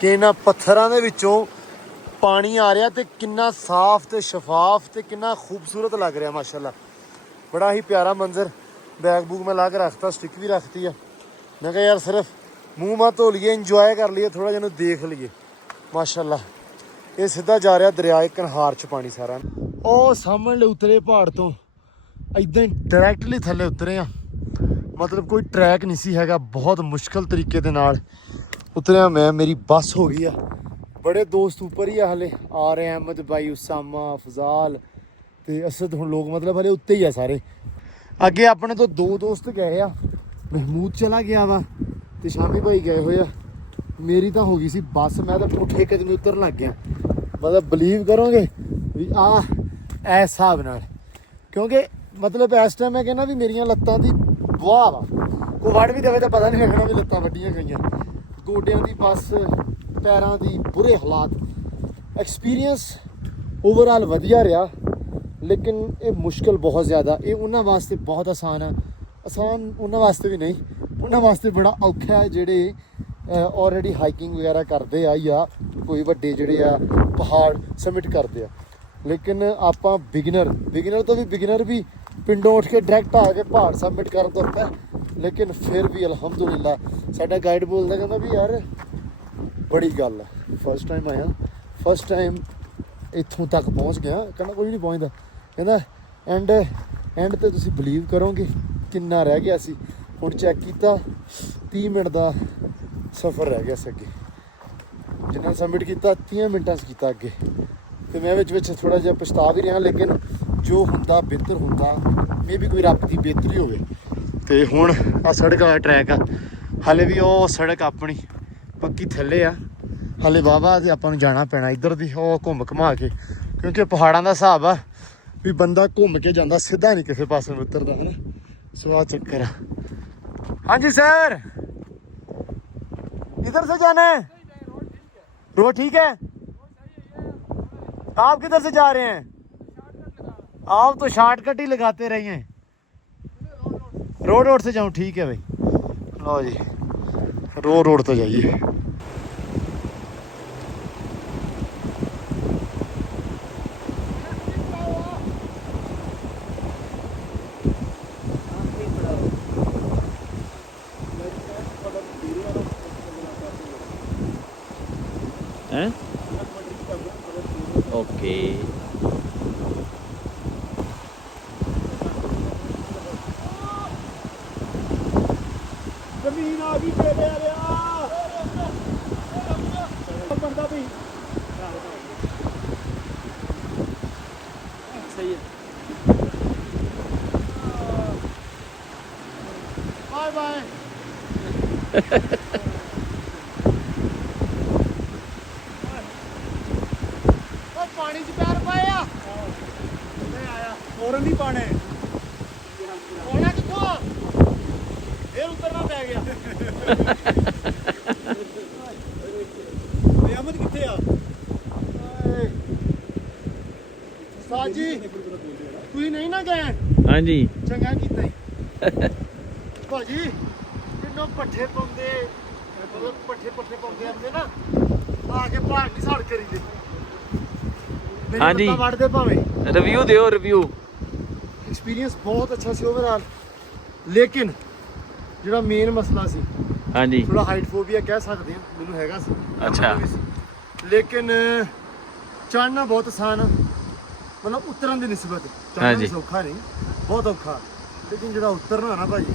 ਕਿ ਇਹਨਾਂ ਪੱਥਰਾਂ ਦੇ ਵਿੱਚੋਂ ਪਾਣੀ ਆ ਰਿਹਾ ਤੇ ਕਿੰਨਾ ਸਾਫ਼ ਤੇ ਸ਼ਫਾਫ ਤੇ ਕਿੰਨਾ ਖੂਬਸੂਰਤ ਲੱਗ ਰਿਹਾ ਮਾਸ਼ਾਅੱਲਾ। ਬੜਾ ਹੀ ਪਿਆਰਾ ਮੰਜ਼ਰ। ਬੈਗ ਬੂਗ ਮੈਂ ਲਾ ਕੇ ਰੱਖਤਾ, ਸਟਿੱਕ ਵੀ ਰੱਖਤੀ ਆ। ਮੈਂ ਕਿਹਾ ਯਾਰ ਸਿਰਫ ਮੂੰਹ ਮਾ ਧੋ ਲਈਏ, ਇੰਜੋਏ ਕਰ ਲਈਏ, ਥੋੜ੍ਹਾ ਜਿਹਾ ਨੂੰ ਦੇਖ ਲਈਏ ਮਾਸ਼ਾਅੱਲਾ। ਇਹ ਸਿੱਧਾ ਜਾ ਰਿਹਾ ਦਰਿਆ ਕਨਹਾਰ 'ਚ ਪਾਣੀ ਸਾਰਾ। ਉਹ ਸਾਹਮਣੇ ਉਤਰੇ ਪਹਾੜ ਤੋਂ ਇੱਦਾਂ ਹੀ ਡਾਇਰੈਕਟਲੀ ਥੱਲੇ ਉਤਰੇ ਆ, ਮਤਲਬ ਕੋਈ ਟਰੈਕ ਨਹੀਂ ਸੀ ਹੈਗਾ। ਬਹੁਤ ਮੁਸ਼ਕਿਲ ਤਰੀਕੇ ਦੇ ਨਾਲ ਉਤਰਿਆ ਮੈਂ, ਮੇਰੀ ਬੱਸ ਹੋ ਗਈ ਆ। ਬੜੇ ਦੋਸਤ ਉੱਪਰ ਹੀ ਆ ਹਲੇ ਆ ਰਹੇ, ਅਹਿਮਦ ਬਾਈ, ਉਸਾਮਾ, ਅਫਜ਼ਾਲ ਤੇ ਅਸਦ। ਹੁਣ ਲੋਕ ਮਤਲਬ ਹਲੇ ਉੱਤੇ ਹੀ ਆ ਸਾਰੇ। ਅੱਗੇ ਆਪਣੇ ਤੋਂ 2 ਦੋਸਤ ਗਏ ਆ, ਮਹਿਮੂਦ ਚਲਾ ਗਿਆ ਵਾ ਤੇ ਸ਼ਾਮੀ ਭਾਈ ਗਏ ਹੋਏ ਆ। ਮੇਰੀ ਤਾਂ ਹੋ ਗਈ ਸੀ ਬੱਸ, ਮੈਂ ਤਾਂ ਪੁੱਠੇ ਕਦਮੀ ਉਤਰਨ ਲੱਗ ਗਿਆ। ਮਤਲਬ ਬਲੀਵ ਕਰੋਗੇ ਵੀ ਇਸ ਹਿਸਾਬ ਨਾਲ, ਕਿਉਂਕਿ ਮਤਲਬ ਇਸ ਟਾਈਮ ਮੈਂ ਕਹਿੰਦਾ ਵੀ ਮੇਰੀਆਂ ਲੱਤਾਂ ਦੀ ਵਾਹ ਵਾ, ਕੋਈ ਵੜ ਵੀ ਦੇਵੇ ਤਾਂ ਪਤਾ ਨਹੀਂ ਲੱਗਣਾ ਵੀ ਲੱਤਾਂ ਵੱਡੀਆਂ ਗਈਆਂ। ਗੋਡਿਆਂ ਦੀ ਬੱਸ, ਪੈਰਾਂ ਦੀ ਬੁਰੇ ਹਾਲਾਤ। ਐਕਸਪੀਰੀਅੰਸ ਓਵਰਆਲ ਵਧੀਆ ਰਿਹਾ, ਲੇਕਿਨ ਇਹ ਮੁਸ਼ਕਿਲ ਬਹੁਤ ਜ਼ਿਆਦਾ। ਇਹ ਉਹਨਾਂ ਵਾਸਤੇ ਬਹੁਤ ਆਸਾਨ ਹੈ, ਆਸਾਨ ਉਹਨਾਂ ਵਾਸਤੇ ਵੀ ਨਹੀਂ, ਉਹਨਾਂ ਵਾਸਤੇ ਬੜਾ ਔਖਾ ਹੈ ਜਿਹੜੇ ਆਲਰੇਡੀ ਹਾਈਕਿੰਗ ਵਗੈਰਾ ਕਰਦੇ ਆ ਜਾਂ ਕੋਈ ਵੱਡੇ ਜਿਹੜੇ ਆ ਪਹਾੜ ਸਮਿਟ ਕਰਦੇ ਆ। ਲੇਕਿਨ ਆਪਾਂ ਬਿਗਨਰ ਤੋਂ ਵੀ ਬਿਗਨਰ ਵੀ ਪਿੰਡੋਂ ਉੱਠ ਕੇ ਡਾਇਰੈਕਟ ਆ ਕੇ ਪਹਾੜ ਸਮਿਟ ਕਰਨ ਤੋਂ ਪਿਆ, ਲੇਕਿਨ ਫਿਰ ਵੀ ਅਲਹਮਦੁਲਿਲਾ। ਸਾਡਾ ਗਾਈਡ ਬੋਲਦਾ ਕਹਿੰਦਾ ਵੀ ਯਾਰ ਬੜੀ ਗੱਲ ਆ, ਫਸਟ ਟਾਈਮ ਆਇਆ, ਫਸਟ ਟਾਈਮ ਇੱਥੋਂ ਤੱਕ ਪਹੁੰਚ ਗਿਆ। ਕਹਿੰਦਾ ਕੋਈ ਨਹੀਂ ਪਹੁੰਚਦਾ, ਕਹਿੰਦਾ ਐਂਡ ਤੇ ਤੁਸੀਂ ਬਲੀਵ ਕਰੋਗੇ ਕਿੰਨਾ ਰਹਿ ਗਿਆ ਸੀ। ਹੁਣ ਚੈੱਕ ਕੀਤਾ 30 ਮਿੰਟ ਦਾ ਸਫ਼ਰ ਰਹਿ ਗਿਆ ਸੀ ਅੱਗੇ, ਜਿੰਨਾ ਸਬਮਿਟ ਕੀਤਾ 30 ਮਿੰਟਾਂ 'ਚ ਕੀਤਾ ਅੱਗੇ। ਤੇ ਮੈਂ ਵਿੱਚ ਥੋੜ੍ਹਾ ਜਿਹਾ ਪਛਤਾ ਵੀ ਰਿਹਾ, ਲੇਕਿਨ ਜੋ ਹੁੰਦਾ ਬਿਹਤਰ ਹੁੰਦਾ, ਮੇ ਵੀ ਕੋਈ ਰੱਬ ਦੀ ਬਿਹਤਰੀ ਹੋਵੇ। ਤੇ ਹੁਣ ਆ ਸੜਕ ਵਾਲਾ ਟਰੈਕ ਆ, ਹਾਲੇ ਵੀ ਉਹ ਸੜਕ ਆਪਣੀ ਪੱਕੀ ਥੱਲੇ ਆ, ਹਾਲੇ ਵਾਹਵਾ ਤੇ ਆਪਾਂ ਨੂੰ ਜਾਣਾ ਪੈਣਾ ਇੱਧਰ ਦੀ ਉਹ ਘੁੰਮ ਘੁਮਾ ਕੇ, ਕਿਉਂਕਿ ਪਹਾੜਾਂ ਦਾ ਹਿਸਾਬ ਆ ਵੀ ਬੰਦਾ ਘੁੰਮ ਕੇ ਜਾਂਦਾ, ਸਿੱਧਾ ਨਹੀਂ ਕਿਸੇ ਪਾਸੇ ਨੂੰ ਉਤਰਦਾ ਹੈ ਨਾ। ਸੋ ਆ ਚੱਕਰ ਆ। ਹਾਂਜੀ ਸਰ, किधर से जाना है? रोड ठीक है? आप किधर से जा रहे हैं? आप तो शॉर्टकट ही लगाते रहे हैं। रोड से जाऊं, ठीक है भाई। लो जी, रोड तो जाइए। ओके ਜ਼ਮੀਨ ਆ ਗਈ ਤੇਰੇ ਵਾਲਿਆ ਬੰਦਾ ਵੀ ਸਹੀ ਹੈ। Bye bye. ਪਾਣੀ 'ਚ ਪੈਰ ਪਾ ਫੌਰਨ ਨਹੀਂ ਪਾਣੇ। ਹੋਣਾ ਕਿੱਥੋਂ ਆ? ਫੇਰ ਉਤਰਨਾ ਪੈ ਗਿਆ। ਅਹਿਮਦ ਕਿੱਥੇ ਆ? ਸਾਜੀ ਤੁਸੀਂ ਨਹੀਂ ਨਾ ਗਏ? ਹਾਂਜੀ ਚੰਗਾ ਕੀਤਾ ਈ। ਭਾਜੀ ਕਿੰਨੋਂ ਪੱਠੇ ਪਾਉਂਦੇ, ਮਤਲਬ ਪੱਠੇ ਪਾਉਂਦੇ ਆਂਦੇ ਨਾ, ਆ ਕੇ ਭਾਗ ਨਹੀਂ ਸਾੜ ਕਰੀਦੇ। ਮੇਰੀ ਹਾਂਜੀ। ਲੱਤਾਂ ਵੱਢਦੇ ਭਾਵੇਂ। ਰਿਵਿਊ ਦਿਓ ਰਿਵਿਊ। ਐਕਸਪੀਰੀਅੰਸ ਬਹੁਤ ਅੱਛਾ ਸੀ ਓਵਰਆਲ, ਲੇਕਿਨ ਜਿਹੜਾ ਮੇਨ ਮਸਲਾ ਸੀ ਹਾਂਜੀ ਥੋੜਾ ਹਾਈਟ ਫੋਬੀਆ ਕਹਿ ਸਕਦੇ ਹਾਂ, ਮੈਨੂੰ ਹੈਗਾ ਸੀ। ਅੱਛਾ। ਮੈਨੂੰ ਵੀ ਸੀ। ਲੇਕਿਨ ਚੜ੍ਹਨਾ ਬਹੁਤ ਆਸਾਨ ਆ, ਮਤਲਬ ਉਤਰਨ ਦੀ ਨਿਸਬਤ ਚੜ੍ਹਨਾ ਹਾਂਜੀ। ਵੀ ਸੌਖਾ ਨਹੀਂ, ਬਹੁਤ ਔਖਾ। ਲੇਕਿਨ ਜਿਹੜਾ ਉਤਰਨਾ ਨਾ ਭਾਜੀ,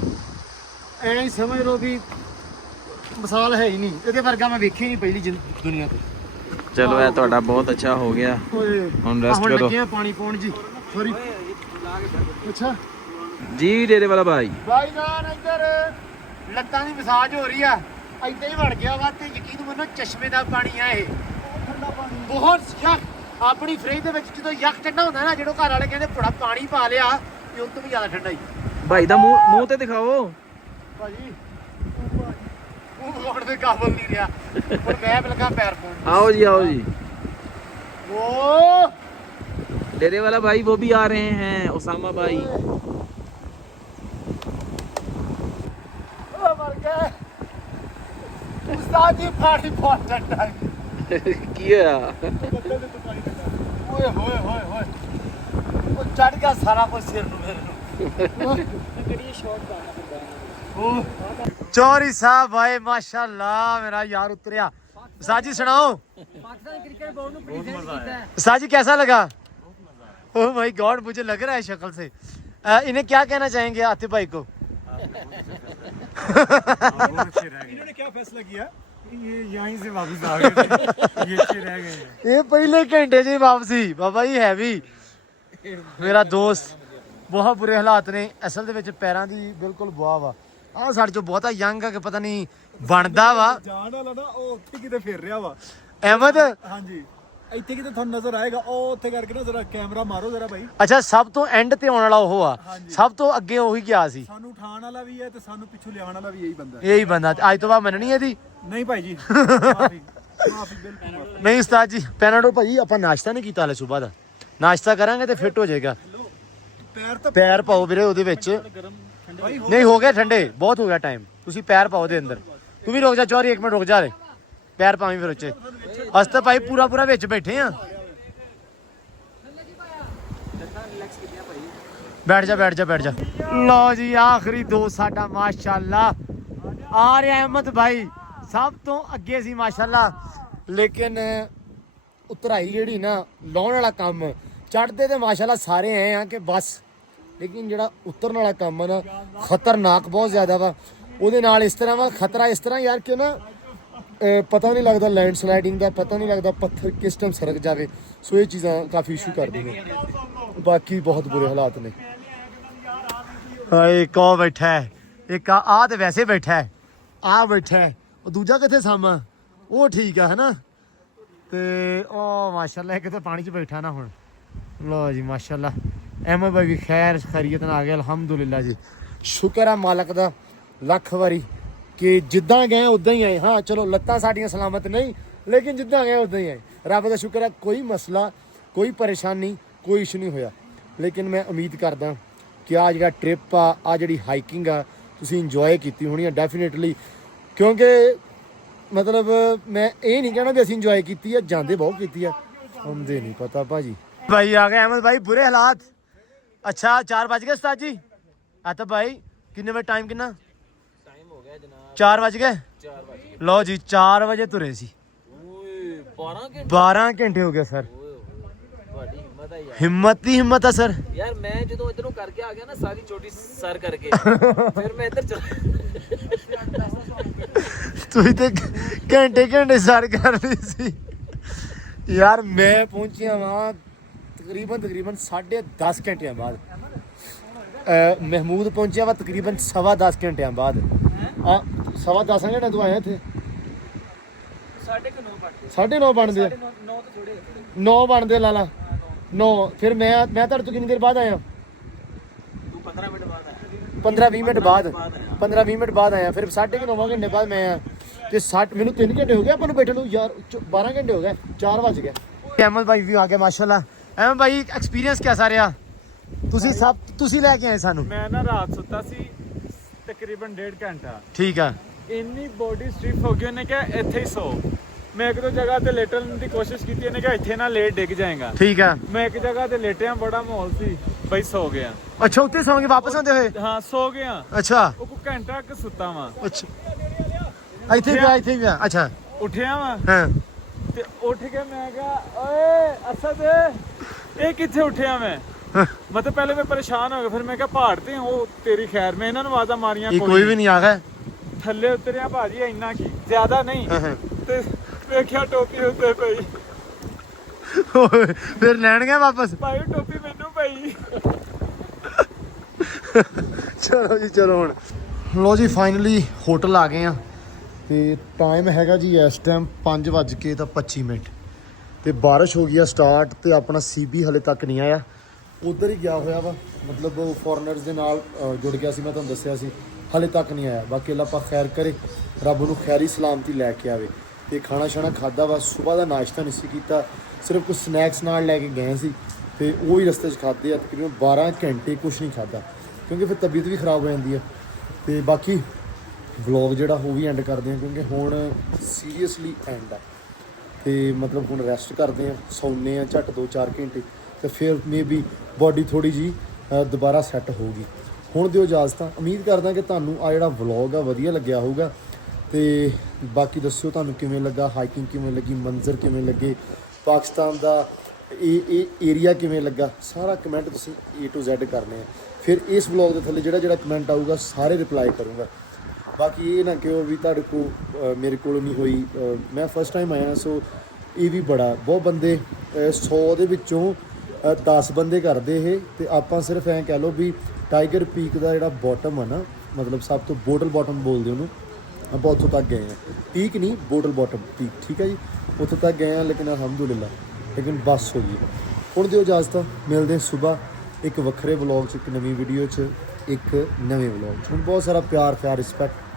ਐਂ ਹੀ ਸਮਝ ਲਓ ਵੀ ਮਿਸਾਲ ਹੈ ਹੀ ਨਹੀਂ, ਇਹਦੇ ਵਰਗਾ ਮੈਂ ਵੇਖਿਆ ਹੀ ਨਹੀਂ ਪਹਿਲੀ ਦੁਨੀਆ ਤੇ। ਚਲੋ ਇਹ ਤੁਹਾਡਾ ਬਹੁਤ ਅੱਛਾ ਹੋ ਗਿਆ। ਓਏ ਹੁਣ rest ਹੁਣ ਕਰੋ। ਲੱਗੇ ਆ ਪਾਣੀ ਪਾਉਣ ਜੀ। ਸੌਰੀ। ਅੱਛਾ ਜੀ ਡੇਰੇ ਵਾਲਾ ਭਾਈ। ਭਾਈ ਜਾਨ ਇੱਧਰ ਲੱਤਾਂ ਦੀ ਮਸਾਜ ਹੋ ਰਹੀ ਆ, ਏਦਾਂ ਹੀ ਵੜ ਗਿਆ ਵਾ। ਤੇ ਯਕੀਨ ਮੰਨੋ ਚਸ਼ਮੇ ਦਾ ਪਾਣੀ ਆ ਇਹ, ਬਹੁਤ ਯੱਖ। ਆਪਣੀ ਫ੍ਰਿਜ ਦੇ ਵਿੱਚ ਜਦੋਂ ਯੱਖ ਠੰਡਾ ਹੁੰਦਾ ਨਾ, ਜਦੋਂ ਘਰ ਵਾਲੇ ਕਹਿੰਦੇ ਥੋੜਾ ਪਾਣੀ ਪਾ ਲਿਆ, ਇਹ ਉਹ ਤੋਂ ਵੀ ਜ਼ਿਆਦਾ ਠੰਡਾ ਹੀ। ਭਾਈ ਦਾ ਮੂੰਹ ਤੇ ਦਿਖਾਓ। ਭਾਜੀ ਉਹ ਵਿਖਾਉਣ ਦੇ ਕਾਬਲ ਨਹੀਂ ਰਿਹਾ। ਹੁਣ ਮੈਂ ਲੱਗਾ ਪੈਰ ਪਾਉਣ। आओ जी आओ जी। ਓ डेरे वाला भाई वो भी आ रहे हैं, उसामा भाई। ਓ ਮਰ ਗਏ ਉਸਤਾਦ ਜੀ, ਪਾਣੀ ਬਹੁਤ ਠੰਡਾ ਹੈ। ਕੀ ਹੋਇਆ? ਓਏ ਹੋਏ ਹੋਏ ਹੋਏ, ਉਹ ਚੜ ਗਿਆ ਸਾਰਾ ਕੁਝ ਸਿਰ ਨੂੰ ਮੇਰੇ ਨੂੰ। ਚੌਰੀ ਸਾਹਿਬ ਆਏ, ਮਾਸ਼ਾਅੱਲਾ ਮੇਰਾ ਯਾਰ ਉਤਰਿਆ। ਸਾਜੀ ਸੁਣਾਓ। पाकिस्तान क्रिकेट बोर्ड ने प्रेजेंट किया है। साजी कैसा लगा? ओह माय गॉड, मुझे लग रहा है शक्ल से। इन्हें क्या कहना चाहेंगे आतिफ भाई को? इन्होंने क्या फैसला किया? ये यहीं से वापस आ गए थे। ये अच्छे रह गए हैं। ये पहले घंटे जी वापसी बाबा जी हैवी। मेरा दोस्त ਬਹੁਤ ਬੁਰੇ ਹਾਲਾਤ ਨੇ ਅਸਲ ਦੇ ਵਿੱਚ, ਪੈਰਾਂ ਦੀ ਬਿਲਕੁਲ ਬੁਆ ਵਾ। ਆਹ ਸਾਡੇ ਚੋਂ ਬਹੁਤਾ ਯੰਗ ਆ ਕਿ ਪਤਾ ਨਹੀਂ ਬਣਦਾ ਵਾ। ਜਾਣ ਵਾਲਾ ਨਾ ਉਹ ਉੱਥੇ ਕਿਤੇ ਫਿਰ ਰਿਹਾ ਵਾ। ਅਹਿਮਦ ਹਾਂਜੀ ਇੱਥੇ ਕਿਤੇ ਤੁਹਾਨੂੰ ਨਜ਼ਰ ਆਏਗਾ, ਉਹ ਉੱਥੇ ਕਰਕੇ ਨਾ ਜ਼ਰਾ ਕੈਮਰਾ ਮਾਰੋ ਜ਼ਰਾ ਭਾਈ। ਅੱਛਾ, ਸਭ ਤੋਂ ਐਂਡ ਤੇ ਆਉਣ ਵਾਲਾ ਉਹ ਆ, ਸਭ ਤੋਂ ਅੱਗੇ ਉਹੀ ਗਿਆ ਸੀ। ਸਾਨੂੰ ਉਠਾਉਣ ਵਾਲਾ ਵੀ ਹੈ ਤੇ ਸਾਨੂੰ ਪਿੱਛੋਂ ਲਿਆਉਣ ਵਾਲਾ ਵੀ ਇਹੀ ਬੰਦਾ ਹੈ। ਇਹੀ ਬੰਦਾ ਅੱਜ ਤੋਂ ਬਾਅਦ ਮੰਨਣੀ ਇਹਦੀ ਨਹੀਂ ਭਾਈ ਜੀ, ਮਾਫੀ ਮਾਫੀ ਬਿਲਕੁਲ। ਨਹੀਂ ਉਸਤਾਦ ਜੀ। ਪੈਨਾਡੋ ਭਾਈ ਆਪਾਂ ਨਾਸ਼ਤਾ ਨਹੀਂ ਕੀਤਾ ਹਲੇ, ਸਵੇਰ ਦਾ ਨਾਸ਼ਤਾ ਕਰਾਂਗੇ ਤੇ ਫਿੱਟ ਹੋ ਜਾਏਗਾ। ਪੈਰ ਤਾਂ ਪੈਰ ਪਾਓ ਵੀਰੇ ਉਹਦੇ ਵਿੱਚ। ਨਹੀਂ ਹੋ ਗਿਆ ਠੰਡੇ, ਬਹੁਤ ਹੋ ਗਿਆ ਟਾਈਮ। ਤੁਸੀਂ ਪੈਰ ਪਾਓ ਦੇ ਅੰਦਰ। ਤੂੰ ਵੀ ਰੁਕ ਜਾ ਚੌਰੀ, 1 ਮਿੰਟ ਰੁਕ ਜਾ ਰੇ। ਪੈਰ ਪਾਵੀਂ ਫਿਰ ਉੱਚੇ। ਅਸੀਂ ਤਾਂ ਭਾਈ ਪੂਰਾ ਵਿੱਚ ਬੈਠੇ ਆ। ਬੈਠ ਜਾ। ਲਓ ਜੀ, ਆਖਰੀ ਦੋਸਤ ਸਾਡਾ ਮਾਸ਼ਾਅੱਲਾ ਆ ਰਿਹਾ, ਅਹਿਮਦ ਭਾਈ ਸਭ ਤੋਂ ਅੱਗੇ ਸੀ ਮਾਸ਼ਾਅੱਲਾ। ਲੇਕਿਨ ਉਤਰਾਈ ਜਿਹੜੀ ਨਾ, ਲਾਉਣ ਵਾਲਾ ਕੰਮ, ਚੜ੍ਹਦੇ ਤੇ ਮਾਸ਼ਾਅੱਲਾ ਸਾਰੇ ਆਏ ਆ ਕਿ ਬਸ, ਲੇਕਿਨ ਜਿਹੜਾ ਉਤਰਨ ਵਾਲਾ ਕੰਮ ਆ ਨਾ, ਖਤਰਨਾਕ ਬਹੁਤ ਜ਼ਿਆਦਾ ਵਾ। ਉਹਦੇ ਨਾਲ ਇਸ ਤਰ੍ਹਾਂ ਵਾ ਖਤਰਾ, ਇਸ ਤਰ੍ਹਾਂ ਯਾਰ ਕਿ ਨਾ ਪਤਾ ਨਹੀਂ ਲੱਗਦਾ ਲੈਂਡ ਸਲਾਈਡਿੰਗ ਦਾ, ਪਤਾ ਨਹੀਂ ਲੱਗਦਾ ਪੱਥਰ ਕਿਸ ਟਾਈਮ ਸਰਕ ਜਾਵੇ। ਸੋ ਇਹ ਚੀਜ਼ਾਂ ਕਾਫੀ ਇਸ਼ੂ ਕਰਦੀਆਂ ਨੇ। ਬਾਕੀ ਬਹੁਤ ਬੁਰੇ ਹਾਲਾਤ ਨੇ। ਹਾਏ ਕੌਣ ਬੈਠਾ ਹੈ? ਇੱਕ ਆ ਤੇ ਵੈਸੇ ਬੈਠਾ ਹੈ, ਆ ਬੈਠਾ ਹੈ, ਉਹ ਦੂਜਾ ਕਿੱਥੇ ਸਾਮਾ? ਉਹ ਠੀਕ ਆ ਹੈਨਾ। ਤੇ ਉਹ ਮਾਸ਼ਾਅੱਲਾ ਇੱਕ ਤਾਂ ਪਾਣੀ 'ਚ ਬੈਠਾ ਨਾ ਹੁਣ। ਲਓ ਜੀ ਮਾਸ਼ਾਅੱਲਾ, ਅਹਿਮਦ ਭਾਈ ਵੀ ਖੈਰ ਖੈਰੀਅਤ ਨਾਲ ਆ ਗਿਆ, ਅਲਹਮਦੁਲਿਲਾ ਜੀ। ਸ਼ੁਕਰ ਆ ਮਾਲਕ ਦਾ ਲੱਖ ਵਾਰੀ ਕਿ ਜਿੱਦਾਂ ਗਏ ਉਦਾਂ ਹੀ ਆਏ। ਹਾਂ ਚਲੋ ਲੱਤਾਂ ਸਾਡੀਆਂ ਸਲਾਮਤ ਨਹੀਂ, ਲੇਕਿਨ ਜਿੱਦਾਂ ਗਏ ਉਦਾਂ ਹੀ ਆਏ। ਰੱਬ ਦਾ ਸ਼ੁਕਰ ਹੈ, ਕੋਈ ਮਸਲਾ, ਕੋਈ ਪਰੇਸ਼ਾਨੀ, ਕੋਈ ਇਸ਼ੂ ਨਹੀਂ ਹੋਇਆ। ਲੇਕਿਨ ਮੈਂ ਉਮੀਦ ਕਰਦਾ ਕਿ ਆ ਜਿਹੜਾ ਟ੍ਰਿਪ ਆ ਜਿਹੜੀ ਹਾਈਕਿੰਗ ਆ, ਤੁਸੀਂ ਇੰਜੋਏ ਕੀਤੀ ਹੋਣੀ ਆ ਡੈਫੀਨੇਟਲੀ। ਕਿਉਂਕਿ ਮਤਲਬ ਮੈਂ ਇਹ ਨਹੀਂ ਕਹਿਣਾ ਵੀ ਅਸੀਂ ਇੰਜੋਏ ਕੀਤੀ ਆ, ਜਾਂਦੇ ਬਹੁਤ ਕੀਤੀ ਆ, ਆਉਂਦੇ ਨਹੀਂ ਪਤਾ ਭਾਜੀ। ਭਾਈ ਆ ਗਏ ਅਹਿਮਦ ਭਾਈ, ਬੁਰੇ ਹਾਲਾਤ। ਅੱਛਾ 4 ਵੱਜ ਗਏ ਉਸਤਾਦ ਜੀ? ਆਤਬ ਭਾਈ ਕਿੰਨੇ ਵਜੇ ਟਾਈਮ ਕਿੰਨਾ? 4 ਵੱਜ ਗਏ। ਲਓ ਜੀ 4 ਵਜੇ ਤੁਰੇ ਸੀ। 12 ਘੰਟੇ ਹੋ ਗਏ ਸਰ। ਹਿੰਮਤ ਹੀ ਹਿੰਮਤ ਆ ਸਰ। यार मैं जो इधरों करके आ गया ना, सारी चोटी सर करके फिर मैं इधर चला। ਤੁਸੀਂ ਤੇ ਘੰਟੇ ਸਰ ਕਰ ਰਹੀ ਸੀ ਯਾਰ। ਮੈਂ ਪਹੁੰਚਿਆ ਵਾਂ ਤਕਰੀਬਨ 10.5 ਘੰਟਿਆਂ ਬਾਅਦ। ਮਹਿਮੂਦ ਪਹੁੰਚਿਆ ਵਾ ਤਕਰੀਬਨ 10.25 ਘੰਟਿਆਂ ਬਾਅਦ। 10.25 ਘੰਟੇ ਤੋਂ ਆਇਆ ਇੱਥੇ। 9:30 ਬਣਦੇ ਆ। 9 ਬਣਦੇ ਲਾਲਾ 9। ਫਿਰ ਮੈਂ ਤੁਹਾਡੇ ਤੋਂ ਕਿੰਨੀ ਦੇਰ ਬਾਅਦ ਆਇਆ? 15-20 ਮਿੰਟ ਬਾਅਦ 15-20 ਮਿੰਟ ਬਾਅਦ ਆਇਆ ਫਿਰ 9.5 ਘੰਟੇ ਬਾਅਦ ਮੈਂ ਆਇਆ ਤੇ 60 ਮੈਨੂੰ 3 ਘੰਟੇ ਹੋ ਗਏ ਆਪਾਂ ਨੂੰ ਬੈਠਣ ਨੂੰ ਯਾਰ 12 ਘੰਟੇ ਹੋ ਗਏ 4 ਵਜ ਗਏ ਅਹਿਮਦ ਭਾਈ ਵੀ ਆ ਗਿਆ ਮਾਸ਼ਾਅੱਲਾ ਅਹਿਮਦ ਭਾਈ ਐਕਸਪੀਰੀਅੰਸ ਕਿਹਦਾ ਰਿਹਾ ਤੁਸੀਂ ਲੈ ਕੇ ਆਏ ਸਾਨੂੰ ਮੈਂ ਨਾ ਰਾਤ ਸੁੱਤਾ ਸੀ ਤਕਰੀਬਨ 1.5 ਘੰਟਾ ਠੀਕ ਆ ਇੰਨੀ ਬੋਡੀ ਸਟ੍ਰਿਪ ਹੋ ਗਈ ਉਹਨੇ ਕਿਹਾ ਇੱਥੇ ਹੀ ਸੋ ਮੈਂ ਇੱਕ ਦੋ ਜਗ੍ਹਾ ਤੇ ਲੇਟਣ ਦੀ ਕੋਸ਼ਿਸ਼ ਕੀਤੀ ਇਹਨੇ ਕਿਹਾ ਇੱਥੇ ਨਾ ਲੇਟ ਡਿੱਗ ਜਾਏਗਾ ਠੀਕ ਆ ਮੈਂ ਇੱਕ ਜਗ੍ਹਾ ਤੇ ਲੇਟਿਆ ਬੜਾ ਮਾਹੌਲ ਸੀ ਬਈ ਸੋ ਗਿਆ ਅੱਛਾ ਉੱਤੇ ਸੌਂਗੇ ਵਾਪਸ ਆਉਂਦੇ ਹੋਏ ਹਾਂ ਸੋ ਗਿਆ ਅੱਛਾ ਉਹ ਕੋ ਘੰਟਾ ਕਿ ਸੁੱਤਾ ਵਾਂ ਅੱਛਾ ਇੱਥੇ ਵੀ ਆ ਅੱਛਾ ਉੱਠਿਆ ਵਾਂ ਹਾਂ ਤੇ ਉੱਠ ਕੇ ਮੈਂ ਕਿਹਾ ਓਏ ਅਸਦ ਇਹ ਕਿੱਥੇ ਉੱਠਿਆ ਮੈਂ ਮਤਲਬ ਪਹਿਲੇ ਮੈਂ ਪਰੇਸ਼ਾਨ ਹੋ ਗਿਆ ਫਿਰ ਮੈਂ ਕਿਹਾ ਪਹਾੜ ਤੇ ਉਹ ਤੇਰੀ ਖੈਰ ਮੈਂ ਇਹਨਾਂ ਨੂੰ ਆਵਾਜ਼ਾਂ ਮਾਰੀਆਂ ਕੋਈ ਵੀ ਨਹੀਂ ਆ ਗਿਆ ਥੱਲੇ ਉਤਰਿਆ ਭਾਜੀ ਇੰਨਾ ਕੀ ਜ਼ਿਆਦਾ ਨਹੀਂ ਤੇ ਵੇਖਿਆ ਟੋਪੀ ਉੱਤੇ ਪਈ ਫਿਰ ਲੈਣ ਗਏ ਵਾਪਸ ਭਾਈ ਟੋਪੀ ਮੈਨੂੰ ਪਈ ਚਲੋ ਜੀ ਚਲੋ ਹੁਣ ਲੋ ਜੀ ਫਾਈਨਲੀ ਹੋਟਲ ਆ ਗਏ ਆ ਤੇ ਟਾਈਮ ਹੈਗਾ ਜੀ ਇਸ ਟਾਈਮ 5:25 ਤੇ ਬਾਰਿਸ਼ ਹੋ ਗਈ ਆ ਸਟਾਰਟ ਤੇ ਆਪਣਾ ਸੀਬੀ ਹਲੇ ਤੱਕ ਨਹੀਂ ਆਇਆ ਉਧਰ ਹੀ ਗਿਆ ਹੋਇਆ ਵਾ ਮਤਲਬ ਉਹ ਫੋਰਨਰਸ ਦੇ ਨਾਲ ਜੁੜ ਗਿਆ ਸੀ ਮੈਂ ਤੁਹਾਨੂੰ ਦੱਸਿਆ ਸੀ ਹਲੇ ਤੱਕ ਨਹੀਂ ਆਇਆ ਬਾਕੀ ਅੱਲਾ ਪਾਕ ਖੈਰ ਕਰੇ ਰੱਬ ਨੂੰ ਖੈਰੀ ਸਲਾਮਤੀ ਲੈ ਕੇ ਆਵੇ ਤੇ ਖਾਣਾ ਛਾਣਾ ਖਾਦਾ ਵਾ ਸਵੇਰ ਦਾ ਨਾਸ਼ਤਾ ਨਹੀਂ ਸੀ ਕੀਤਾ ਸਿਰਫ ਕੁਝ ਸਨੈਕਸ ਨਾਲ ਲੈ ਕੇ ਗਏ ਸੀ ਤੇ ਉਹ ਹੀ ਰਸਤੇ 'ਚ ਖਾਦੇ ਆ ਤਕਰੀਬਨ 12 ਘੰਟੇ ਕੁਝ ਨਹੀਂ ਖਾਦਾ ਕਿਉਂਕਿ ਫਿਰ ਤਬੀਅਤ ਵੀ ਖਰਾਬ ਹੋ ਜਾਂਦੀ ਆ ਤੇ ਬਾਕੀ ਵਲੌਗ ਜਿਹੜਾ ਉਹ ਵੀ ਐਂਡ ਕਰਦੇ ਆ ਕਿਉਂਕਿ ਹੁਣ ਸੀਰੀਅਸਲੀ ਐਂਡ ਆ ਤੇ ਮਤਲਬ ਹੁਣ ਰੈਸਟ ਕਰਦੇ ਆ ਸੌਂਦੇ ਆ ਝੱਟ 2-4 ਘੰਟੇ ਤੇ ਫਿਰ ਮੇਬੀ ਬਾਡੀ ਥੋੜੀ ਜੀ ਦੁਬਾਰਾ ਸੈੱਟ ਹੋਊਗੀ ਹੁਣ ਦਿਓ ਇਜਾਜ਼ਤ ਉਮੀਦ ਕਰਦਾ ਕਿ ਤੁਹਾਨੂੰ ਆ ਜਿਹੜਾ ਵਲੌਗ ਆ ਵਧੀਆ ਲੱਗਿਆ ਹੋਊਗਾ ਤੇ ਬਾਕੀ ਦੱਸਿਓ ਤੁਹਾਨੂੰ ਕਿਵੇਂ ਲੱਗਾ ਹਾਈਕਿੰਗ ਕਿਵੇਂ ਲੱਗੀ ਮੰਜ਼ਰ ਕਿਵੇਂ ਲੱਗੇ ਪਾਕਿਸਤਾਨ ਦਾ ਇਹ ਏਰੀਆ ਕਿਵੇਂ ਲੱਗਾ ਸਾਰਾ ਕਮੈਂਟ ਤੁਸੀਂ A to Z ਕਰਨੇ ਆ ਫਿਰ ਇਸ ਵਲੌਗ ਦੇ ਥੱਲੇ ਜਿਹੜਾ ਕਮੈਂਟ ਆਊਗਾ ਸਾਰੇ ਰਿਪਲਾਈ ਕਰੂੰਗਾ ਬਾਕੀ ਇਹ ਨਾ ਕਿਉਂ ਵੀ ਤੁਹਾਡੇ ਕੋਲ ਮੇਰੇ ਕੋਲ ਨਹੀਂ ਹੋਈ ਮੈਂ ਫਸਟ ਟਾਈਮ ਆਇਆ ਸੋ ਇਹ ਵੀ ਬੜਾ ਬਹੁਤ ਬੰਦੇ 100 ਦੇ ਵਿੱਚੋਂ 10 ਬੰਦੇ ਕਰਦੇ ਇਹ ਤੇ ਆਪਾਂ ਸਿਰਫ ਐਂ ਕਹਿ ਲਓ ਵੀ ਟਾਈਗਰ ਪੀਕ ਦਾ ਜਿਹੜਾ ਬਾਟਮ ਆ ਨਾ ਮਤਲਬ ਸਭ ਤੋਂ ਬੋਟਲ ਬਾਟਮ ਬੋਲਦੇ ਉਹਨੂੰ ਆਪਾਂ ਉੱਥੋਂ ਤੱਕ ਗਏ ਆ ਪੀਕ ਨਹੀਂ ਬੋਟਲ ਬਾਟਮ ਪੀਕ ਠੀਕ ਹੈ ਜੀ ਉੱਥੋਂ ਤੱਕ ਗਏ ਆ ਲੇਕਿਨ ਅਲਹਮਦੁਲਿਲਾ ਲੇਕਿਨ ਬੱਸ ਹੋ ਗਈ ਹੁਣ ਦਿਓ ਇਜਾਜ਼ਤ ਮਿਲਦੇ ਸਵੇਰ ਇੱਕ ਵੱਖਰੇ ਵਲੌਗ 'ਚ ਇੱਕ ਨਵੀਂ ਵੀਡੀਓ 'ਚ ਇੱਕ ਨਵੇਂ ਵਲੌਗ 'ਚ ਹੁਣ ਬਹੁਤ ਸਾਰਾ ਪਿਆਰ ਰਿਸਪੈਕਟ